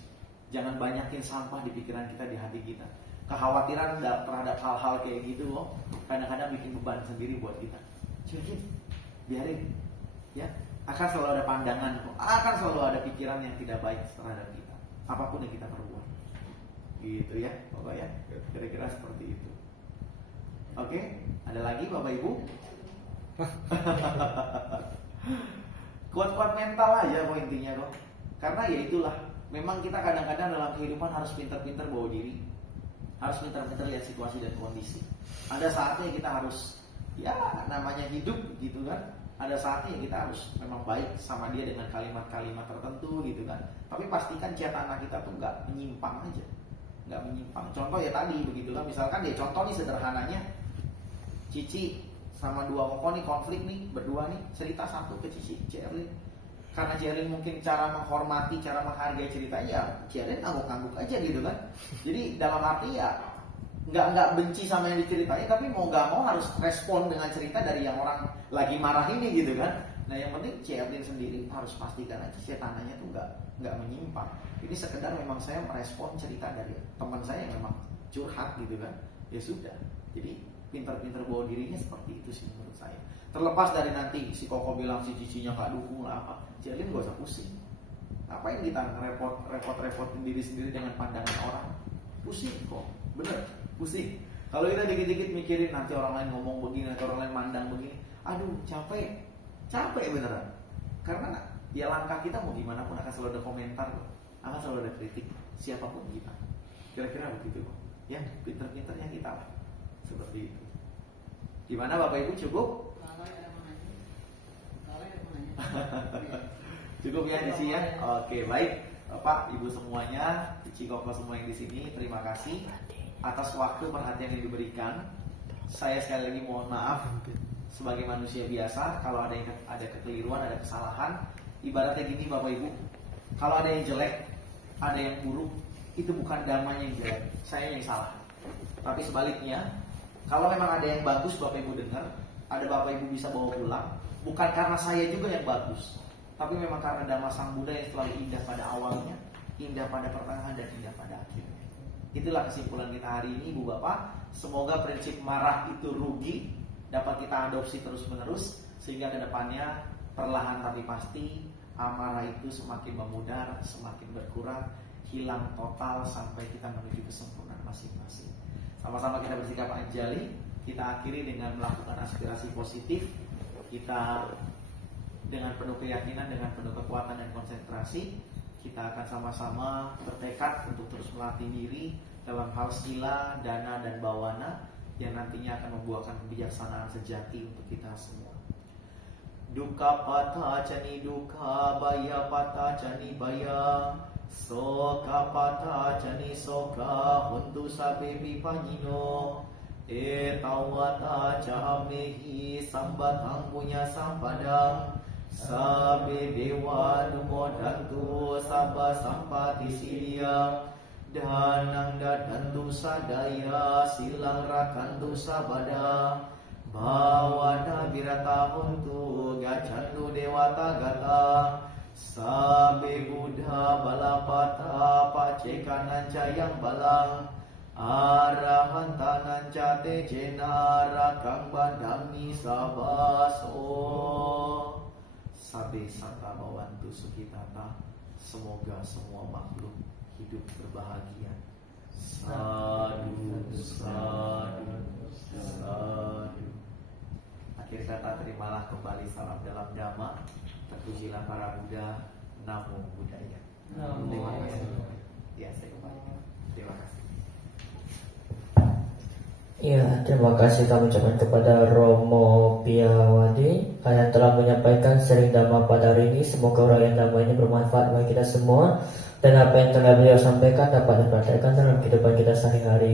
Jangan banyakin sampah di pikiran kita, di hati kita. Kekhawatiran terhadap hal-hal kayak gitu loh, kadang-kadang bikin beban sendiri buat kita. Cukup, biarin. Ya, akan selalu ada pandangan, akan selalu ada pikiran yang tidak baik terhadap kita. Apapun yang kita perbuat. Gitu ya, Bapak ya. Kira-kira seperti itu. Oke, ada lagi Bapak Ibu? Kuat-kuat mental aja kok intinya kok. Karena ya itulah, memang kita kadang-kadang dalam kehidupan harus pintar-pintar bawa diri. Harus pintar-pintar lihat situasi dan kondisi. Ada saatnya kita harus, ya namanya hidup gitu kan. Ada saatnya kita harus memang baik sama dia dengan kalimat-kalimat tertentu gitu kan. Tapi pastikan anak kita tuh nggak menyimpang aja, nggak menyimpang. Contoh ya tadi begitulah, misalkan ya contoh nih sederhananya, Cici sama dua koko nih konflik nih berdua nih, cerita satu ke Cici, Cerlin. Karena Cerlin mungkin cara menghormati, cara menghargai ceritanya, ya Cerlin ngangguk-ngangguk aja gitu kan. Jadi dalam arti ya nggak benci sama yang diceritain, tapi mau nggak mau harus respon dengan cerita dari yang orang lagi marah ini gitu kan. Nah yang penting Cerlin sendiri harus pastikan aja cetananya tuh nggak menyimpang. Ini sekedar memang saya merespon cerita dari teman saya yang memang curhat gitu kan. Ya sudah. Jadi pintar-pintar bawa dirinya seperti itu sih menurut saya. Terlepas dari nanti si Koko bilang si Cicinya nggak dukung lah apa, Cerlin gak usah pusing. Ngapain kita repot-repotin diri sendiri dengan pandangan orang? Pusing kok, bener pusing. Kalau kita dikit-dikit mikirin nanti orang lain ngomong begini, nanti orang lain mandang begini, aduh capek beneran. Karena ya langkah kita mau gimana pun akan selalu ada komentar, akan selalu ada kritik siapapun kita. Kira-kira begitu kok. Ya pinter-pinternya kita lah. Seperti itu. Gimana Bapak Ibu, cukup? Cukup ya di sini ya. Oke, baik. Bapak, Ibu semuanya, Cici Koko semua yang di sini, terima kasih atas waktu perhatian yang diberikan. Saya sekali lagi mohon maaf sebagai manusia biasa kalau ada kekeliruan, ada kesalahan. Ibaratnya gini Bapak Ibu, kalau ada yang jelek, ada yang buruk, itu bukan damanya yang jelek, saya yang salah. Tapi sebaliknya, kalau memang ada yang bagus Bapak Ibu dengar, ada Bapak Ibu bisa bawa pulang, bukan karena saya juga yang bagus, tapi memang karena Dhamma Sang Buddha yang selalu indah pada awalnya, indah pada pertengahan, dan indah pada akhirnya. Itulah kesimpulan kita hari ini Ibu Bapak. Semoga prinsip marah itu rugi dapat kita adopsi terus-menerus, sehingga kedepannya perlahan tapi pasti amarah itu semakin memudar, semakin berkurang, hilang total sampai kita menuju kesempurnaan masing-masing. Sama-sama kita bersikap anjali. Kita akhiri dengan melakukan aspirasi positif. Kita dengan penuh keyakinan, dengan penuh kekuatan dan konsentrasi, kita akan sama-sama bertekad untuk terus melatih diri dalam hal sila, dana, dan bawana yang nantinya akan membuahkan kebijaksanaan sejati untuk kita semua. Duka pata cani duka, baya pata cani baya, soka pata cani soka, huntu sabe pipanyino, etawata camehi sambatang punya sampadang, sabe dewa dumodantu sabba sampati silia, danang dadantu sadaya silang rakantu sabada, bawada birata huntu gacantu dewata gata, sabe buddha balapata pacekanan cayang balang, arahantanan cate jenara kang bandami sabaso, sabe santa bawantu sukitata. Semoga semua makhluk hidup berbahagia. Sadu, sadu, sadu. Akhir kata, terimalah kembali salam dalam Dhamma. Terpujilah para Buddha. Namo Buddhaya. Terima kasih. Ya, saya kembalikan. Terima kasih. Ya, terima kasih kami ucapkan kepada Romo Piawadi yang telah menyampaikan sharing dhamma pada hari ini. Semoga uraian dhamma ini bermanfaat bagi kita semua, dan apa yang telah beliau sampaikan dapat dipraktikkan dalam kehidupan kita sehari-hari.